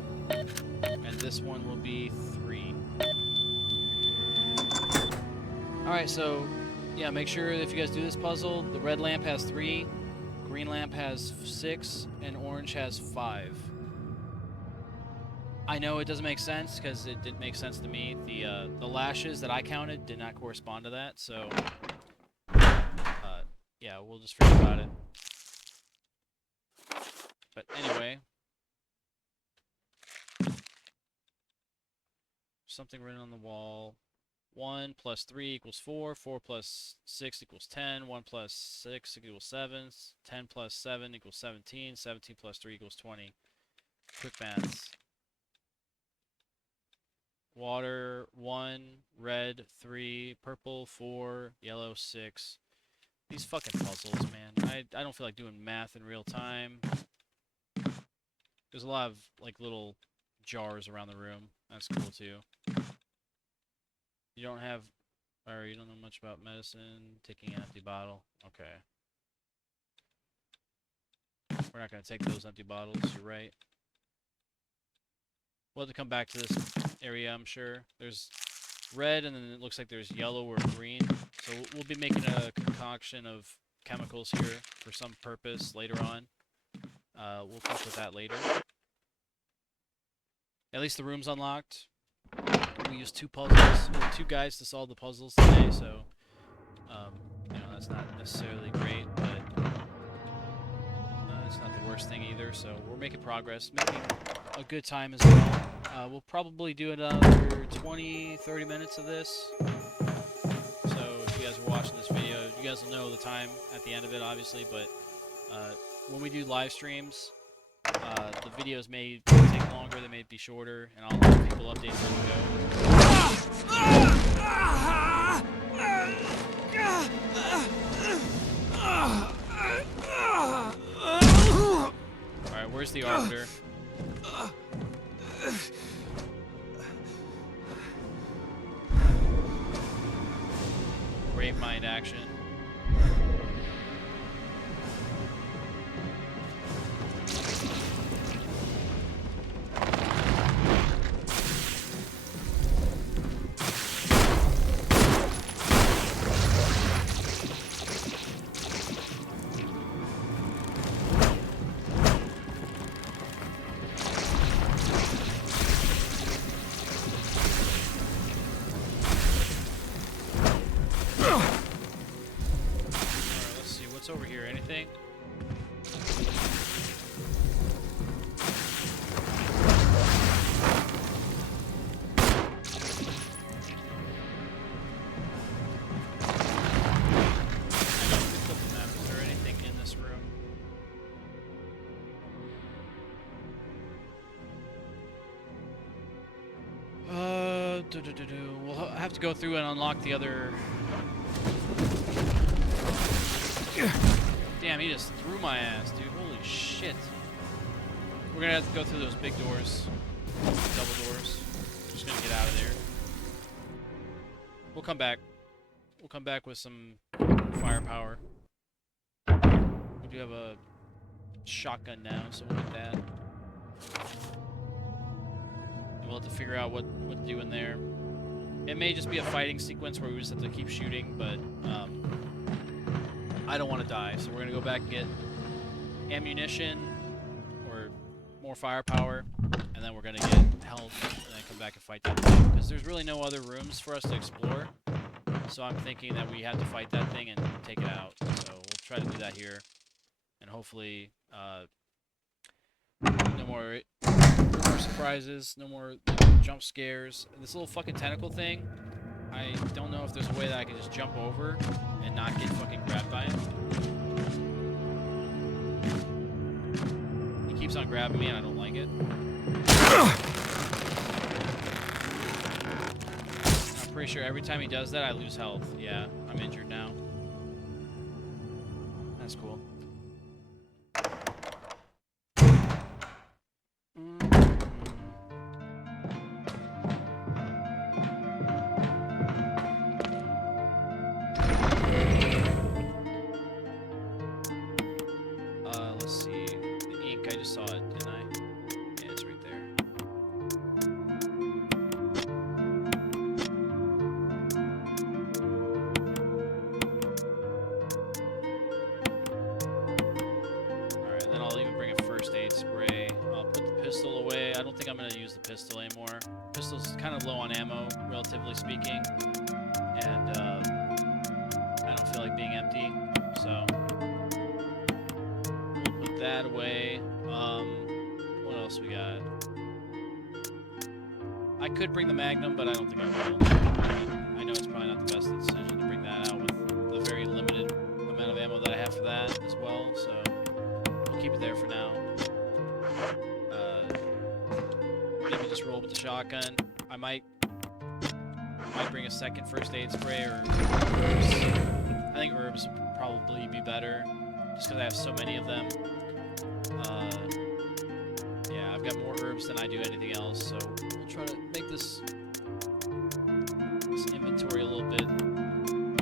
And this one will be 3. Alright, so yeah, make sure if you guys do this puzzle, the red lamp has 3, green lamp has 6, and orange has 5. I know it doesn't make sense because it didn't make sense to me. The lashes that I counted did not correspond to that, so yeah, we'll just forget about it. But anyway, something written on the wall. 1 plus 3 equals 4. 4 plus 6 equals 10. 1 plus 6 equals 7. 10 plus 7 equals 17. 17 plus 3 equals 20. Quick maths. Water 1, red 3, purple 4, yellow 6. These fucking puzzles, man. I don't feel like doing math in real time. There's a lot of like little jars around the room. That's cool too. You don't know much about medicine. Taking an empty bottle. Okay. We're not gonna take those empty bottles. You're right. We'll have to come back to this area, I'm sure. There's red, and then it looks like there's yellow or green. So we'll be making a concoction of chemicals here for some purpose later on. We'll fuck with that later. At least the room's unlocked. We used 2 puzzles, or 2 guys to solve the puzzles today, so you know, that's not necessarily great, but it's not the worst thing either. So we're making progress, making a good time as well. We'll probably do another 20-30 minutes of this. So if you guys are watching this video, you guys will know the time at the end of it, obviously, but when we do live streams, the videos may take longer, they may be shorter, and I'll let people update as we go. Where's the Arbiter? Grave Mind action. Over here, anything? Is there anything in this room? We'll have to go through and unlock the other. Damn, he just threw my ass, dude. Holy shit. We're gonna have to go through those big doors. Double doors. Just gonna get out of there. We'll come back. We'll come back with some firepower. We do have a shotgun now, so we'll get that. And we'll have to figure out what to do in there. It may just be a fighting sequence where we just have to keep shooting, but I don't want to die, so we're going to go back and get ammunition or more firepower, and then we're going to get health, and then come back and fight that thing. Because there's really no other rooms for us to explore, so I'm thinking that we have to fight that thing and take it out. So we'll try to do that here, and hopefully no more surprises, no more jump scares. This little fucking tentacle thing, I don't know if there's a way that I can just jump over and not get fucking grabbed by him. He keeps on grabbing me and I don't like it. I'm pretty sure every time he does that I lose health. Yeah, I'm injured now. That's cool. Let's see. The ink, I just saw it, didn't I? Yeah, it's right there. Alright, then I'll even bring a first aid spray. I'll put the pistol away. I don't think I'm going to use the pistol anymore. Pistol's kind of low on ammo, relatively speaking. And I don't feel like being empty, so we'll put that away. What else we got? I could bring the Magnum, but I don't think I will. I know it's probably not the best decision to bring that out with the very limited amount of ammo that I have for that as well, so we'll keep it there for now. Maybe just roll with the shotgun. I might bring a second first aid spray or herbs. I think herbs would probably be better, just because I have so many of them. Yeah, I've got more herbs than I do anything else, so we'll try to make this inventory a little bit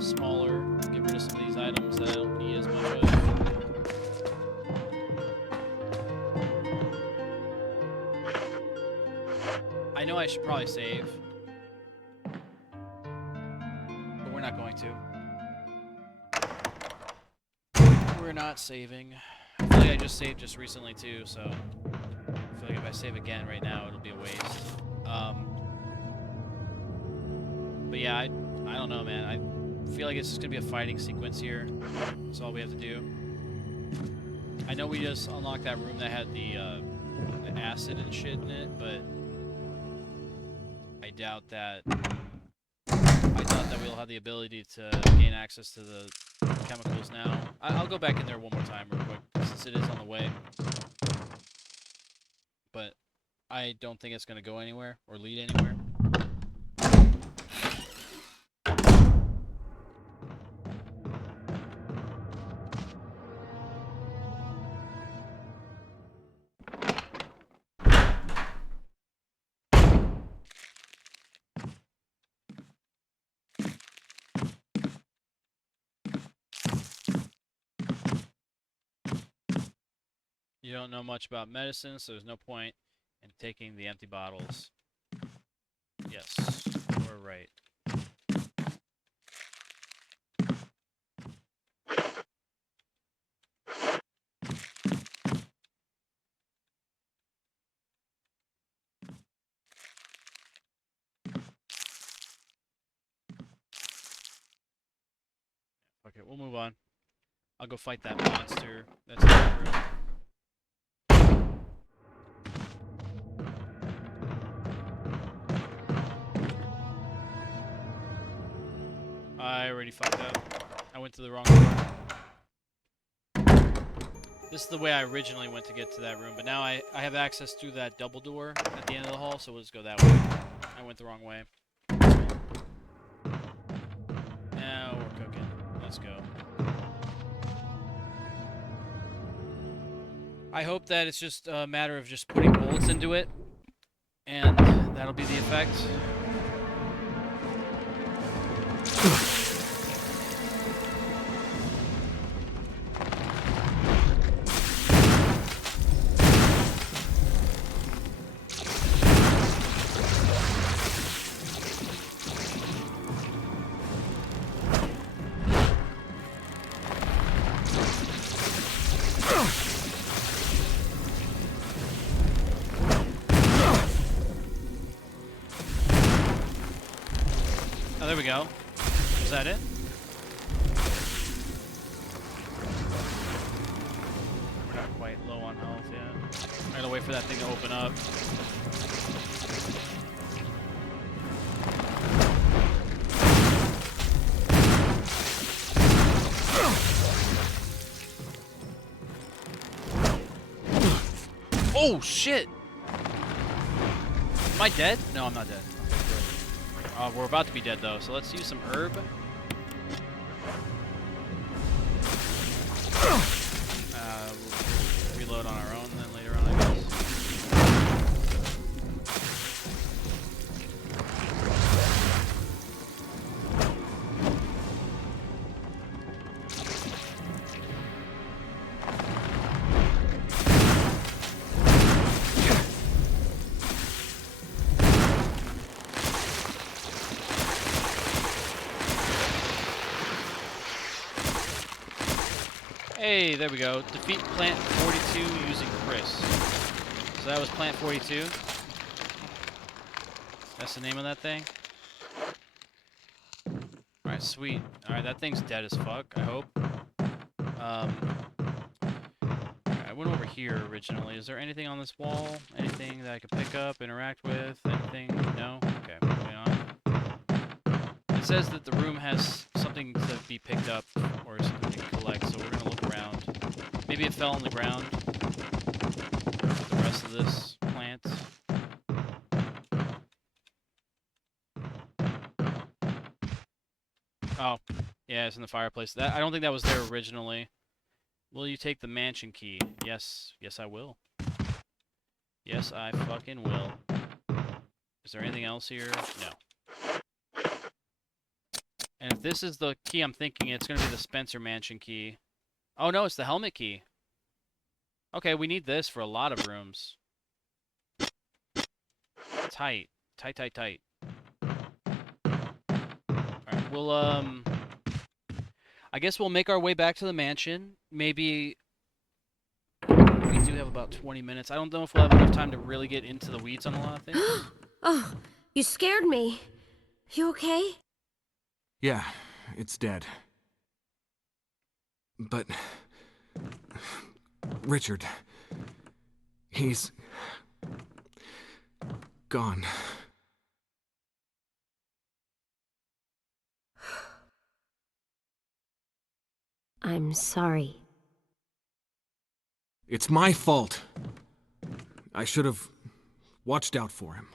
smaller, get rid of some of these items that I don't need as much of. I know I should probably save, but we're not going to. We're not saving. I feel like I just saved just recently too, so I feel like if I save again right now, it'll be a waste. But yeah, I don't know, man. I feel like it's just gonna be a fighting sequence here. That's all we have to do. I know we just unlocked that room that had the acid and shit in it, but I doubt that we'll have the ability to gain access to the chemicals now. I'll go back in there one more time real quick, since it is on the way. But I don't think it's going to go anywhere or lead anywhere. You don't know much about medicine, so there's no point in taking the empty bottles. Yes, we're right. Okay, we'll move on. I'll go fight that monster that's in the room. I already fucked up. I went to the wrong door. This is the way I originally went to get to that room, but now I have access through that double door at the end of the hall, so we'll just go that way. I went the wrong way. Now we're cooking. Let's go. I hope that it's just a matter of just putting bullets into it, and that'll be the effect. Oh, there we go. Was that it? We're not quite low on health yet. I gotta wait for that thing to open up. Oh, shit! Am I dead? No, I'm not dead. We're about to be dead though, so let's use some herb. We'll reload on our own then later on, I guess. Hey, there we go. Defeat Plant 42 using Chris. So that was Plant 42. That's the name of that thing. Alright, sweet. Alright, that thing's dead as fuck, I hope. I went over here originally. Is there anything on this wall? Anything that I could pick up, interact with? Anything? No? Okay, moving on. It says that the room has something to be picked up or something to collect, so we're gonna look around. Maybe it fell on the ground with the rest of this plant. Oh, yeah, it's in the fireplace. That I don't think that was there originally. Will you take the mansion key? Yes, yes I will. Yes, I fucking will. Is there anything else here? No. And if this is the key I'm thinking, it's going to be the Spencer Mansion key. Oh no, it's the helmet key. Okay, we need this for a lot of rooms. Tight. Tight, tight, tight. Alright, we'll, I guess we'll make our way back to the mansion. Maybe we do have about 20 minutes. I don't know if we'll have enough time to really get into the weeds on a lot of things. Oh, you scared me. You okay? Yeah, it's dead. But... Richard... He's... gone. I'm sorry. It's my fault. I should have watched out for him.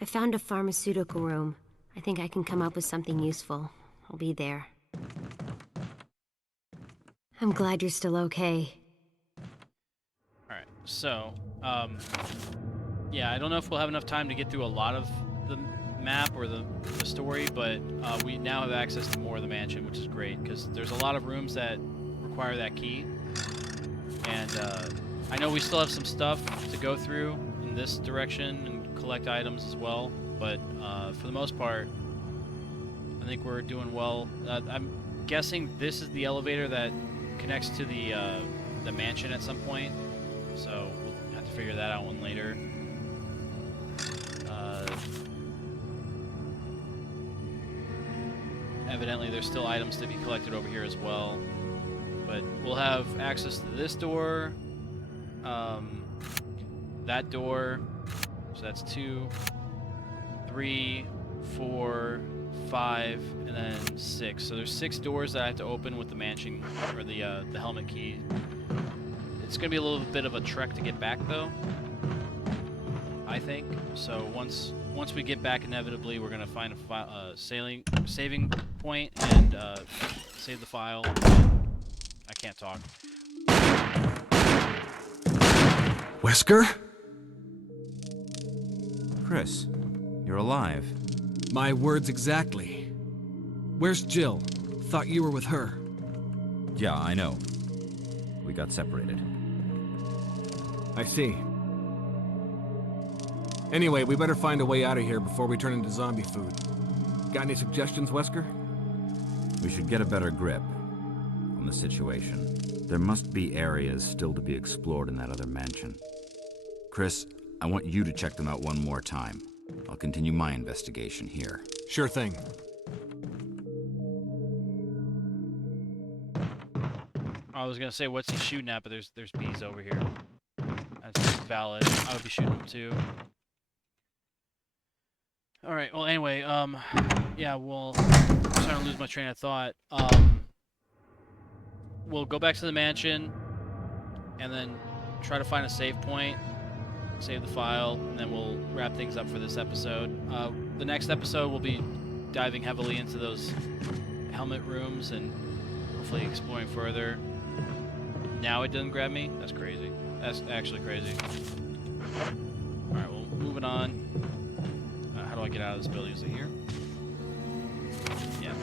I found a pharmaceutical room. I think I can come up with something useful. I'll be there. I'm glad you're still okay. Alright, so, yeah, I don't know if we'll have enough time to get through a lot of the map or the story, but we now have access to more of the mansion, which is great, because there's a lot of rooms that require that key, and I know we still have some stuff to go through in this direction and collect items as well, but for the most part, I think we're doing well. I'm guessing this is the elevator that connects to the mansion at some point, so we'll have to figure that out one later. Evidently, there's still items to be collected over here as well, but we'll have access to this door, that door, so that's 2, 3, 4, 5, and then 6. So there's 6 doors that I have to open with the mansion, or the helmet key. It's gonna be a little bit of a trek to get back, though, I think. So once we get back, inevitably we're gonna find a saving point and save the file. I can't talk. Wesker? Chris, you're alive. My words exactly. Where's Jill? Thought you were with her. Yeah, I know. We got separated. I see. Anyway, we better find a way out of here before we turn into zombie food. Got any suggestions, Wesker? We should get a better grip on the situation. There must be areas still to be explored in that other mansion. Chris, I want you to check them out one more time. I'll continue my investigation here. Sure thing. I was gonna say, what's he shooting at? But there's bees over here. That's valid. I would be shooting them too. All right. Well, anyway, yeah. Well, I'm starting to lose my train of thought. We'll go back to the mansion, and then try to find a save point, save the file, and then we'll wrap things up for this episode. The next episode, we'll be diving heavily into those helmet rooms and hopefully exploring further. Now it doesn't grab me? That's crazy. That's actually crazy. Alright, well, moving on. How do I get out of this building? Is it here? Yeah.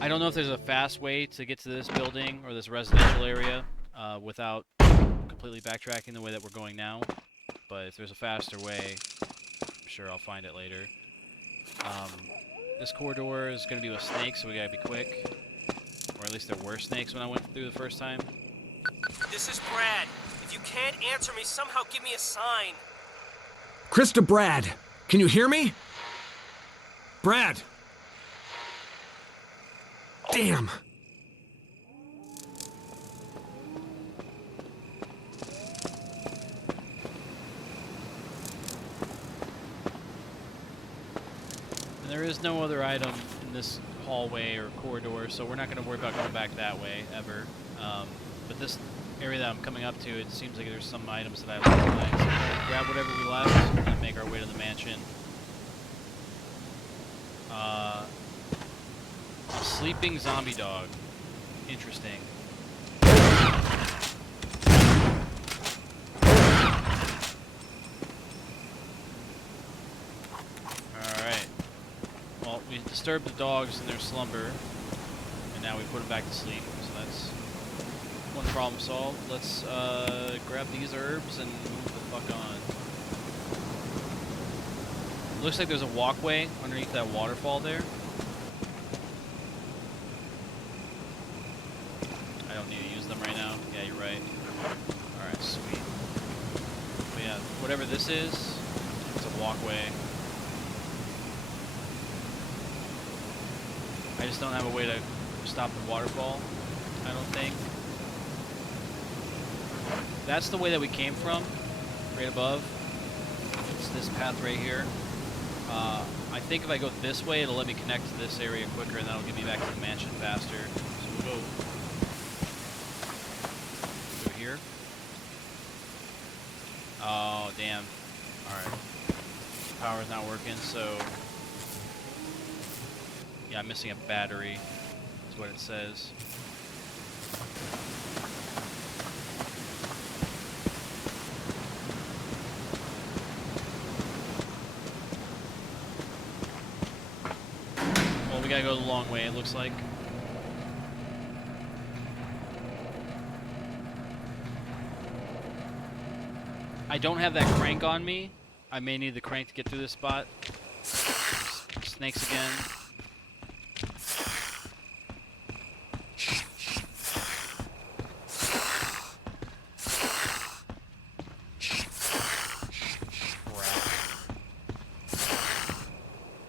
I don't know if there's a fast way to get to this building or this residential area without completely backtracking the way that we're going now. But if there's a faster way, I'm sure I'll find it later. This corridor is going to be with snakes, so we gotta be quick. Or at least there were snakes when I went through the first time. This is Brad. If you can't answer me, somehow give me a sign. Krista, Brad! Can you hear me? Brad! Damn! And there is no other item in this hallway or corridor, so we're not going to worry about going back that way, ever. But this area that I'm coming up to, it seems like there's some items that I left behind. So we're going to grab whatever we left and make our way to the mansion. A sleeping zombie dog. Interesting. Alright. Well, we disturbed the dogs in their slumber, and now we put them back to sleep. So that's one problem solved. Let's grab these herbs and move the fuck on. Looks like there's a walkway underneath that waterfall there. I don't need to use them right now. Yeah, you're right. Alright, sweet. But yeah, whatever this is, it's a walkway. I just don't have a way to stop the waterfall, I don't think. That's the way that we came from, right above. It's this path right here. I think if I go this way, it'll let me connect to this area quicker, and that'll get me back to the mansion faster. So we'll go here. Oh, damn. Alright. Power's not working, so... Yeah, I'm missing a battery, is what it says. Well, we gotta go the long way, it looks like. I don't have that crank on me. I may need the crank to get through this spot. Snakes again.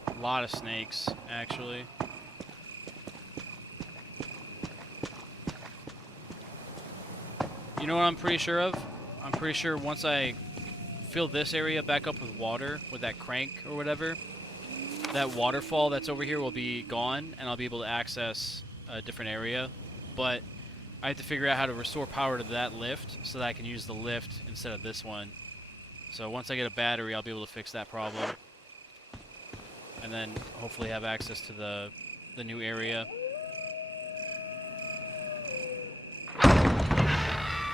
A lot of snakes, actually. You know what I'm pretty sure of? I'm pretty sure once I fill this area back up with water, with that crank or whatever, that waterfall that's over here will be gone, and I'll be able to access a different area. But I have to figure out how to restore power to that lift so that I can use the lift instead of this one. So once I get a battery, I'll be able to fix that problem. And then hopefully have access to the new area.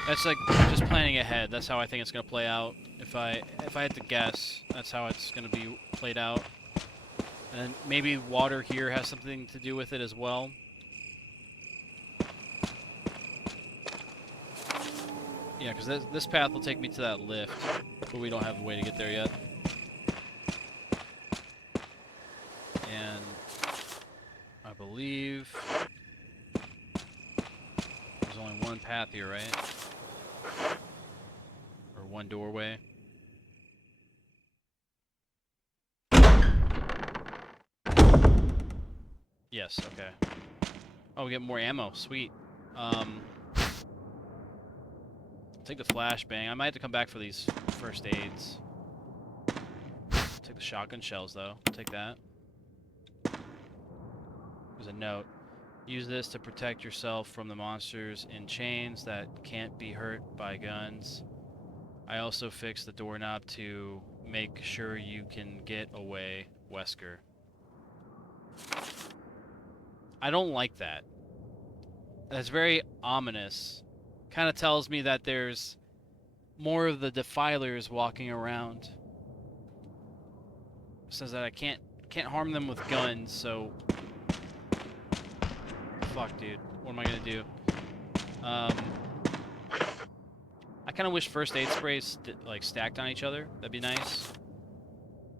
That's like just planning ahead. That's how I think it's gonna play out. If I had to guess, that's how it's gonna be played out. And then maybe water here has something to do with it as well. Yeah, because this path will take me to that lift, but we don't have a way to get there yet. And I believe there's only one path here, right? Or one doorway. Yes, okay. Oh, we get more ammo. Sweet. Take the flashbang. I might have to come back for these first aids. Take the shotgun shells, though. Take that. There's a note. Use this to protect yourself from the monsters in chains that can't be hurt by guns. I also fixed the doorknob to make sure you can get away, Wesker. I don't like that. That's very ominous. Kind of tells me that there's more of the defilers walking around. Says that I can't harm them with guns, so fuck, dude. What am I gonna do? I kind of wish first aid sprays like stacked on each other. That'd be nice.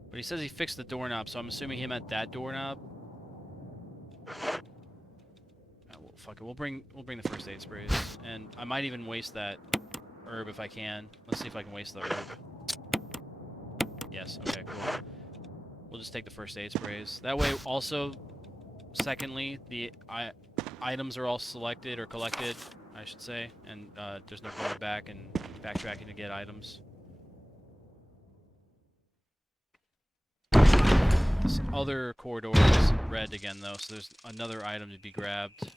But he says he fixed the doorknob, so I'm assuming he meant that doorknob. Well, fuck it. We'll bring the first aid sprays, and I might even waste that herb if I can. Let's see if I can waste the herb. Yes. Okay. Cool. We'll just take the first aid sprays. That way, also, secondly, the items are all selected or collected, I should say, and there's no going back and backtracking to get items. This other corridor is red again, though, so there's another item to be grabbed.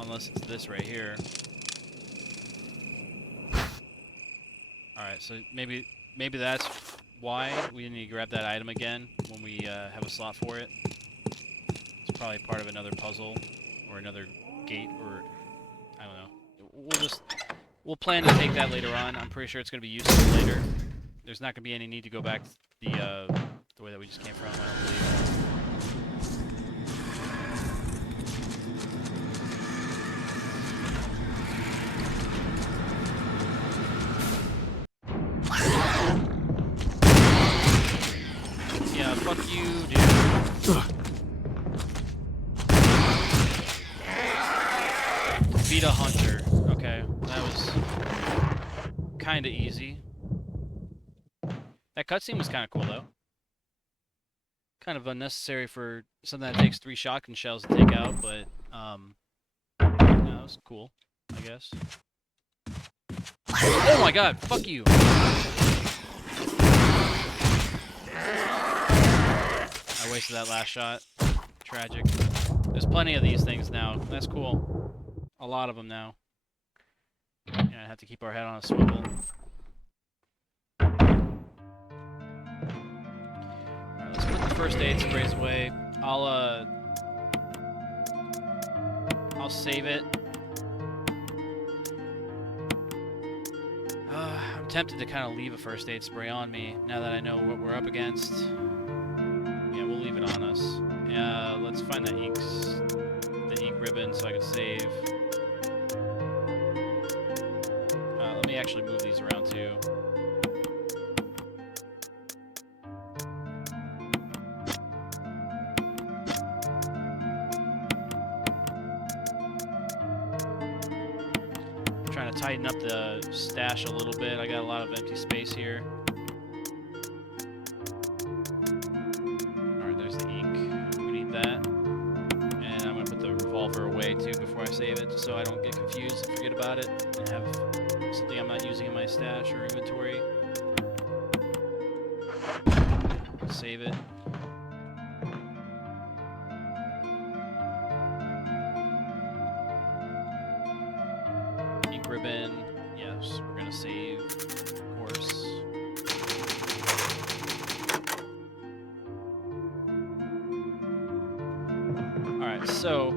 Unless it's this right here. Alright, so maybe that's why we need to grab that item again when we have a slot for it. It's probably part of another puzzle or another gate, or I don't know. We'll plan to take that later on. I'm pretty sure it's going to be useful later. There's not going to be any need to go back the way that we just came from, I don't believe. Yeah, fuck you, dude. Beat a hunter. Okay, that was kind of easy. That cutscene was kind of cool, though. Kind of unnecessary for something that takes 3 shotgun shells to take out, but that was cool, I guess. Oh my god, fuck you! I wasted that last shot. Tragic. There's plenty of these things now. That's cool. A lot of them now. Yeah, I have to keep our head on a swivel. Alright, let's put the first aid sprays away. I'll save it. I'm tempted to kind of leave a first aid spray on me now that I know what we're up against. Yeah, we'll leave it on us. Let's find the ink ribbon so I can save. Let me actually move these around too. I'm trying to tighten up the stash a little bit. I got a lot of empty space here. Alright, there's the ink. We need that. And I'm going to put the revolver away too before I save it, so I don't get confused and forget about it and have something I'm not using in my stash or inventory. Save it. Ink ribbon. Yes, we're going to save, of course. Alright, so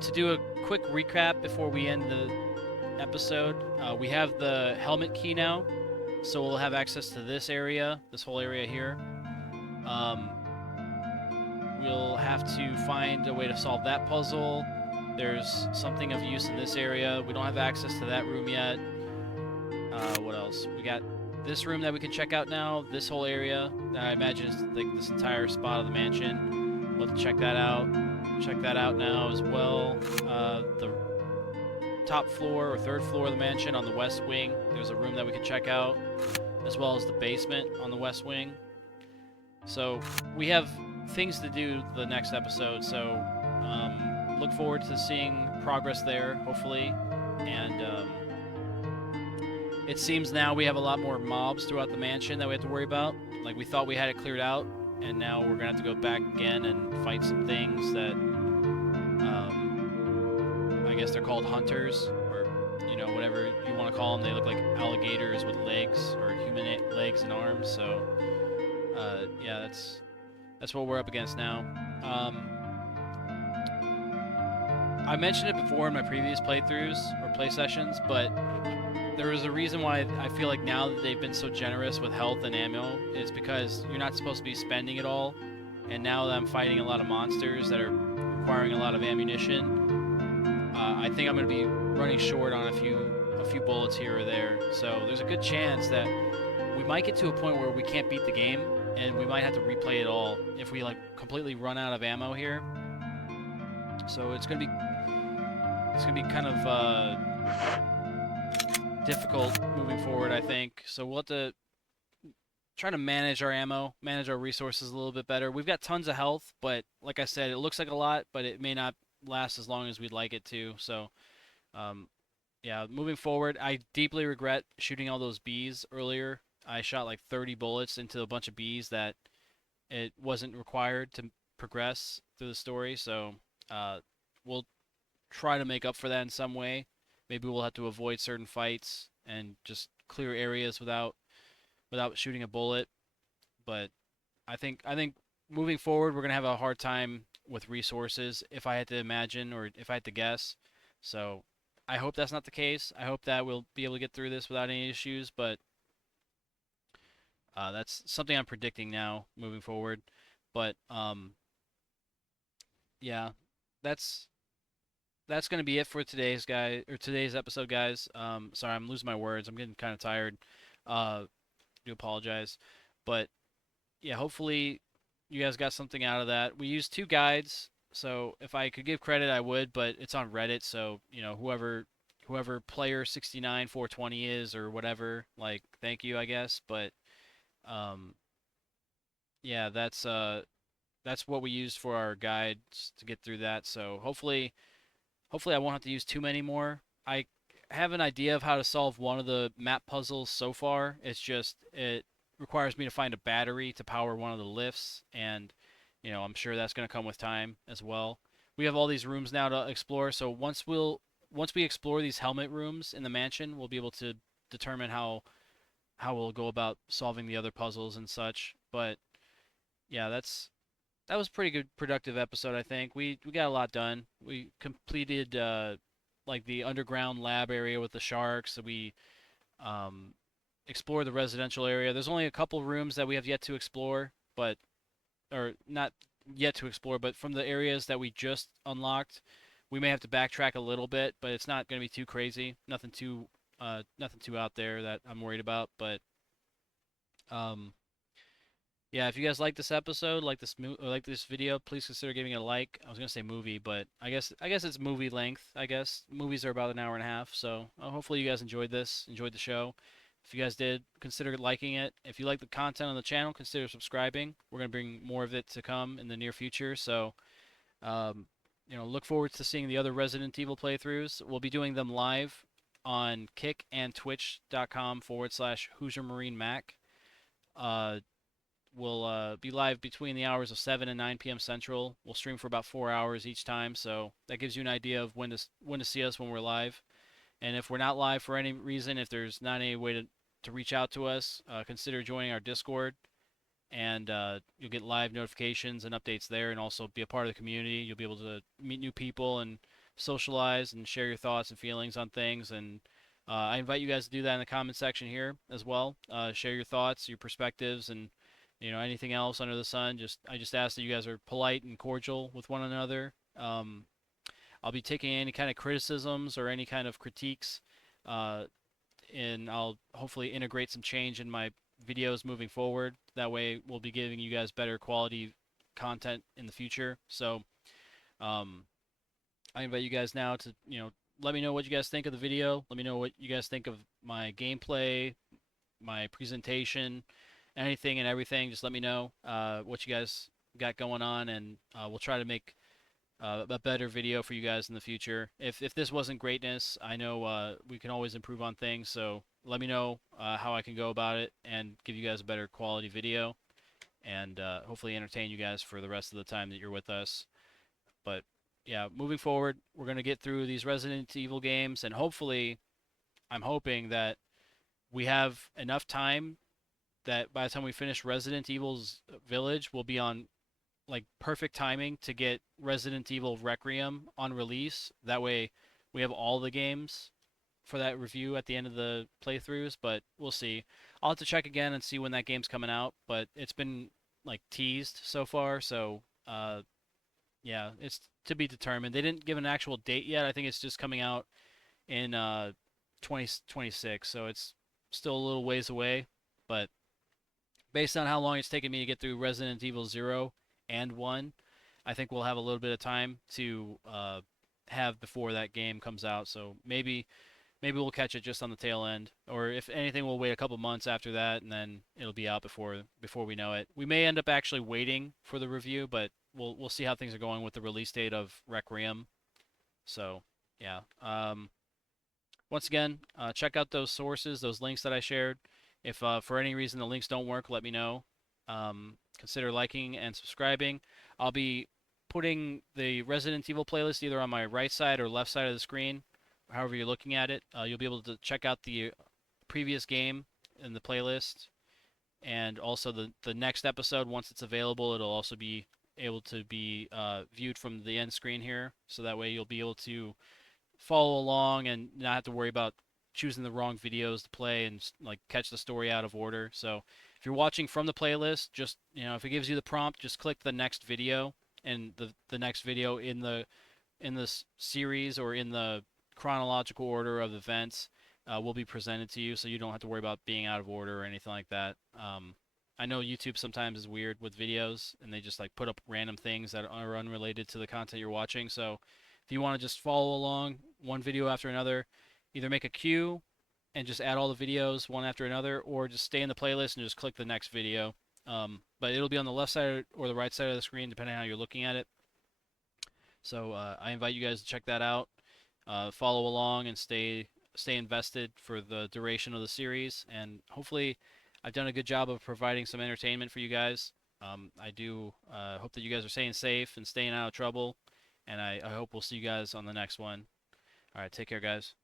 to do a quick recap before we end the episode, we have the helmet key now, so we'll have access to this area, this whole area here. We'll have to find a way to solve that puzzle. There's something of use in this area. We don't have access to that room yet. What else? We got this room that we can check out now, this whole area that I imagine is like this entire spot of the mansion. We'll have to check that out. Check that out now as well. The top floor or third floor of the mansion on the west wing, there's a room that we can check out, as well as the basement on the west wing. So we have things to do the next episode, so look forward to seeing progress there, hopefully. And it seems now we have a lot more mobs throughout the mansion that we have to worry about. Like, we thought we had it cleared out, and now we're gonna have to go back again and fight some things that I guess they're called hunters, or you know, whatever you want to call them. They look like alligators with legs, or human legs and arms. So yeah, that's what we're up against now. I mentioned it before in my previous playthroughs or play sessions, but there was a reason why I feel like now that they've been so generous with health and ammo, it's because you're not supposed to be spending it all. And now that I'm fighting a lot of monsters that are requiring a lot of ammunition, I think I'm going to be running short on a few bullets here or there. So there's a good chance that we might get to a point where we can't beat the game, and we might have to replay it all if we like completely run out of ammo here. So it's gonna be kind of difficult moving forward, I think. So we'll have to try to manage our ammo, manage our resources a little bit better. We've got tons of health, but like I said, it looks like a lot, but it may not last as long as we'd like it to. So yeah, moving forward, I deeply regret shooting all those bees earlier. I shot like 30 bullets into a bunch of bees that it wasn't required to progress through the story. So we'll try to make up for that in some way. Maybe we'll have to avoid certain fights and just clear areas without shooting a bullet. But I think moving forward, we're gonna have a hard time with resources, if I had to imagine or if I had to guess. So I hope that's not the case. I hope that we'll be able to get through this without any issues. But that's something I'm predicting now moving forward. But yeah, that's gonna be it for today's episode, guys. Sorry, I'm losing my words. I'm getting kind of tired. Do apologize, but yeah, hopefully you guys got something out of that. We used 2 guides, so if I could give credit, I would, but it's on Reddit, so you know, whoever player 69420 is or whatever, like, thank you, I guess. But yeah, that's what we used for our guides to get through that. So hopefully I won't have to use too many more. I have an idea of how to solve one of the map puzzles so far. It's just it requires me to find a battery to power one of the lifts, and you know, I'm sure that's going to come with time as well. We have all these rooms now to explore, so once we explore these helmet rooms in the mansion, we'll be able to determine how we'll go about solving the other puzzles and such. But yeah, that was a pretty good productive episode, I think. We got a lot done. We completed like the underground lab area with the sharks. We explore the residential area. There's only a couple rooms that we have yet to explore, but or not yet to explore, but from the areas that we just unlocked, we may have to backtrack a little bit, but it's not going to be too crazy. Nothing too out there that I'm worried about. But um, yeah, if you guys like this episode, like this video, please consider giving it a like. I was gonna say movie, but I guess it's movie length. I guess movies are about an hour and a half, so hopefully you guys enjoyed this, enjoyed the show. If you guys did, consider liking it. If you like the content on the channel, consider subscribing. We're gonna bring more of it to come in the near future, so um, look forward to seeing the other Resident Evil playthroughs. We'll be doing them live on kickandtwitch.com/HoosierMarineMAK. Uh, We'll be live between the hours of 7 and 9 p.m. Central. We'll stream for about 4 hours each time, so that gives you an idea of when to see us when we're live. And if we're not live for any reason, if there's not any way to reach out to us, consider joining our Discord, and you'll get live notifications and updates there, and also be a part of the community. You'll be able to meet new people and socialize and share your thoughts and feelings on things. And I invite you guys to do that in the comment section here as well. Share your thoughts, your perspectives, and anything else under the sun. I just ask that you guys are polite and cordial with one another. I'll be taking any kind of criticisms or any kind of critiques, and I'll hopefully integrate some change in my videos moving forward. That way, we'll be giving you guys better quality content in the future. So, I invite you guys now to let me know what you guys think of the video. Let me know what you guys think of my gameplay, my presentation, anything and everything. Just let me know what you guys got going on, and we'll try to make a better video for you guys in the future. If this wasn't greatness, I know we can always improve on things, so let me know how I can go about it and give you guys a better quality video, and hopefully entertain you guys for the rest of the time that you're with us. But yeah, moving forward, we're going to get through these Resident Evil games, and hopefully, I'm hoping that we have enough time that by the time we finish Resident Evil's Village, we'll be on like perfect timing to get Resident Evil Requiem on release. That way we have all the games for that review at the end of the playthroughs, but we'll see. I'll have to check again and see when that game's coming out, but it's been like teased so far, so yeah, it's to be determined. They didn't give an actual date yet. I think it's just coming out in 2026, so it's still a little ways away, but based on how long it's taken me to get through Resident Evil 0 and 1, I think we'll have a little bit of time to have before that game comes out. So maybe we'll catch it just on the tail end, or if anything, we'll wait a couple months after that, and then it'll be out before we know it. We may end up actually waiting for the review, but we'll see how things are going with the release date of Requiem. So yeah. Once again, check out those sources, those links that I shared. If for any reason the links don't work, let me know. Consider liking and subscribing. I'll be putting the Resident Evil playlist either on my right side or left side of the screen, however you're looking at it. You'll be able to check out the previous game in the playlist, and also the next episode. Once it's available, it'll also be able to be viewed from the end screen here, so that way you'll be able to follow along and not have to worry about choosing the wrong videos to play and like catch the story out of order. So if you're watching from the playlist, just if it gives you the prompt, just click the next video, and the next video in the series or in the chronological order of events will be presented to you, so you don't have to worry about being out of order or anything like that. I know YouTube sometimes is weird with videos, and they just like put up random things that are unrelated to the content you're watching. So if you want to just follow along one video after another, either make a queue and just add all the videos one after another, or just stay in the playlist and just click the next video. But it'll be on the left side or the right side of the screen, depending on how you're looking at it. So I invite you guys to check that out, follow along, and stay invested for the duration of the series. And hopefully, I've done a good job of providing some entertainment for you guys. I do hope that you guys are staying safe and staying out of trouble. And I hope we'll see you guys on the next one. All right, take care, guys.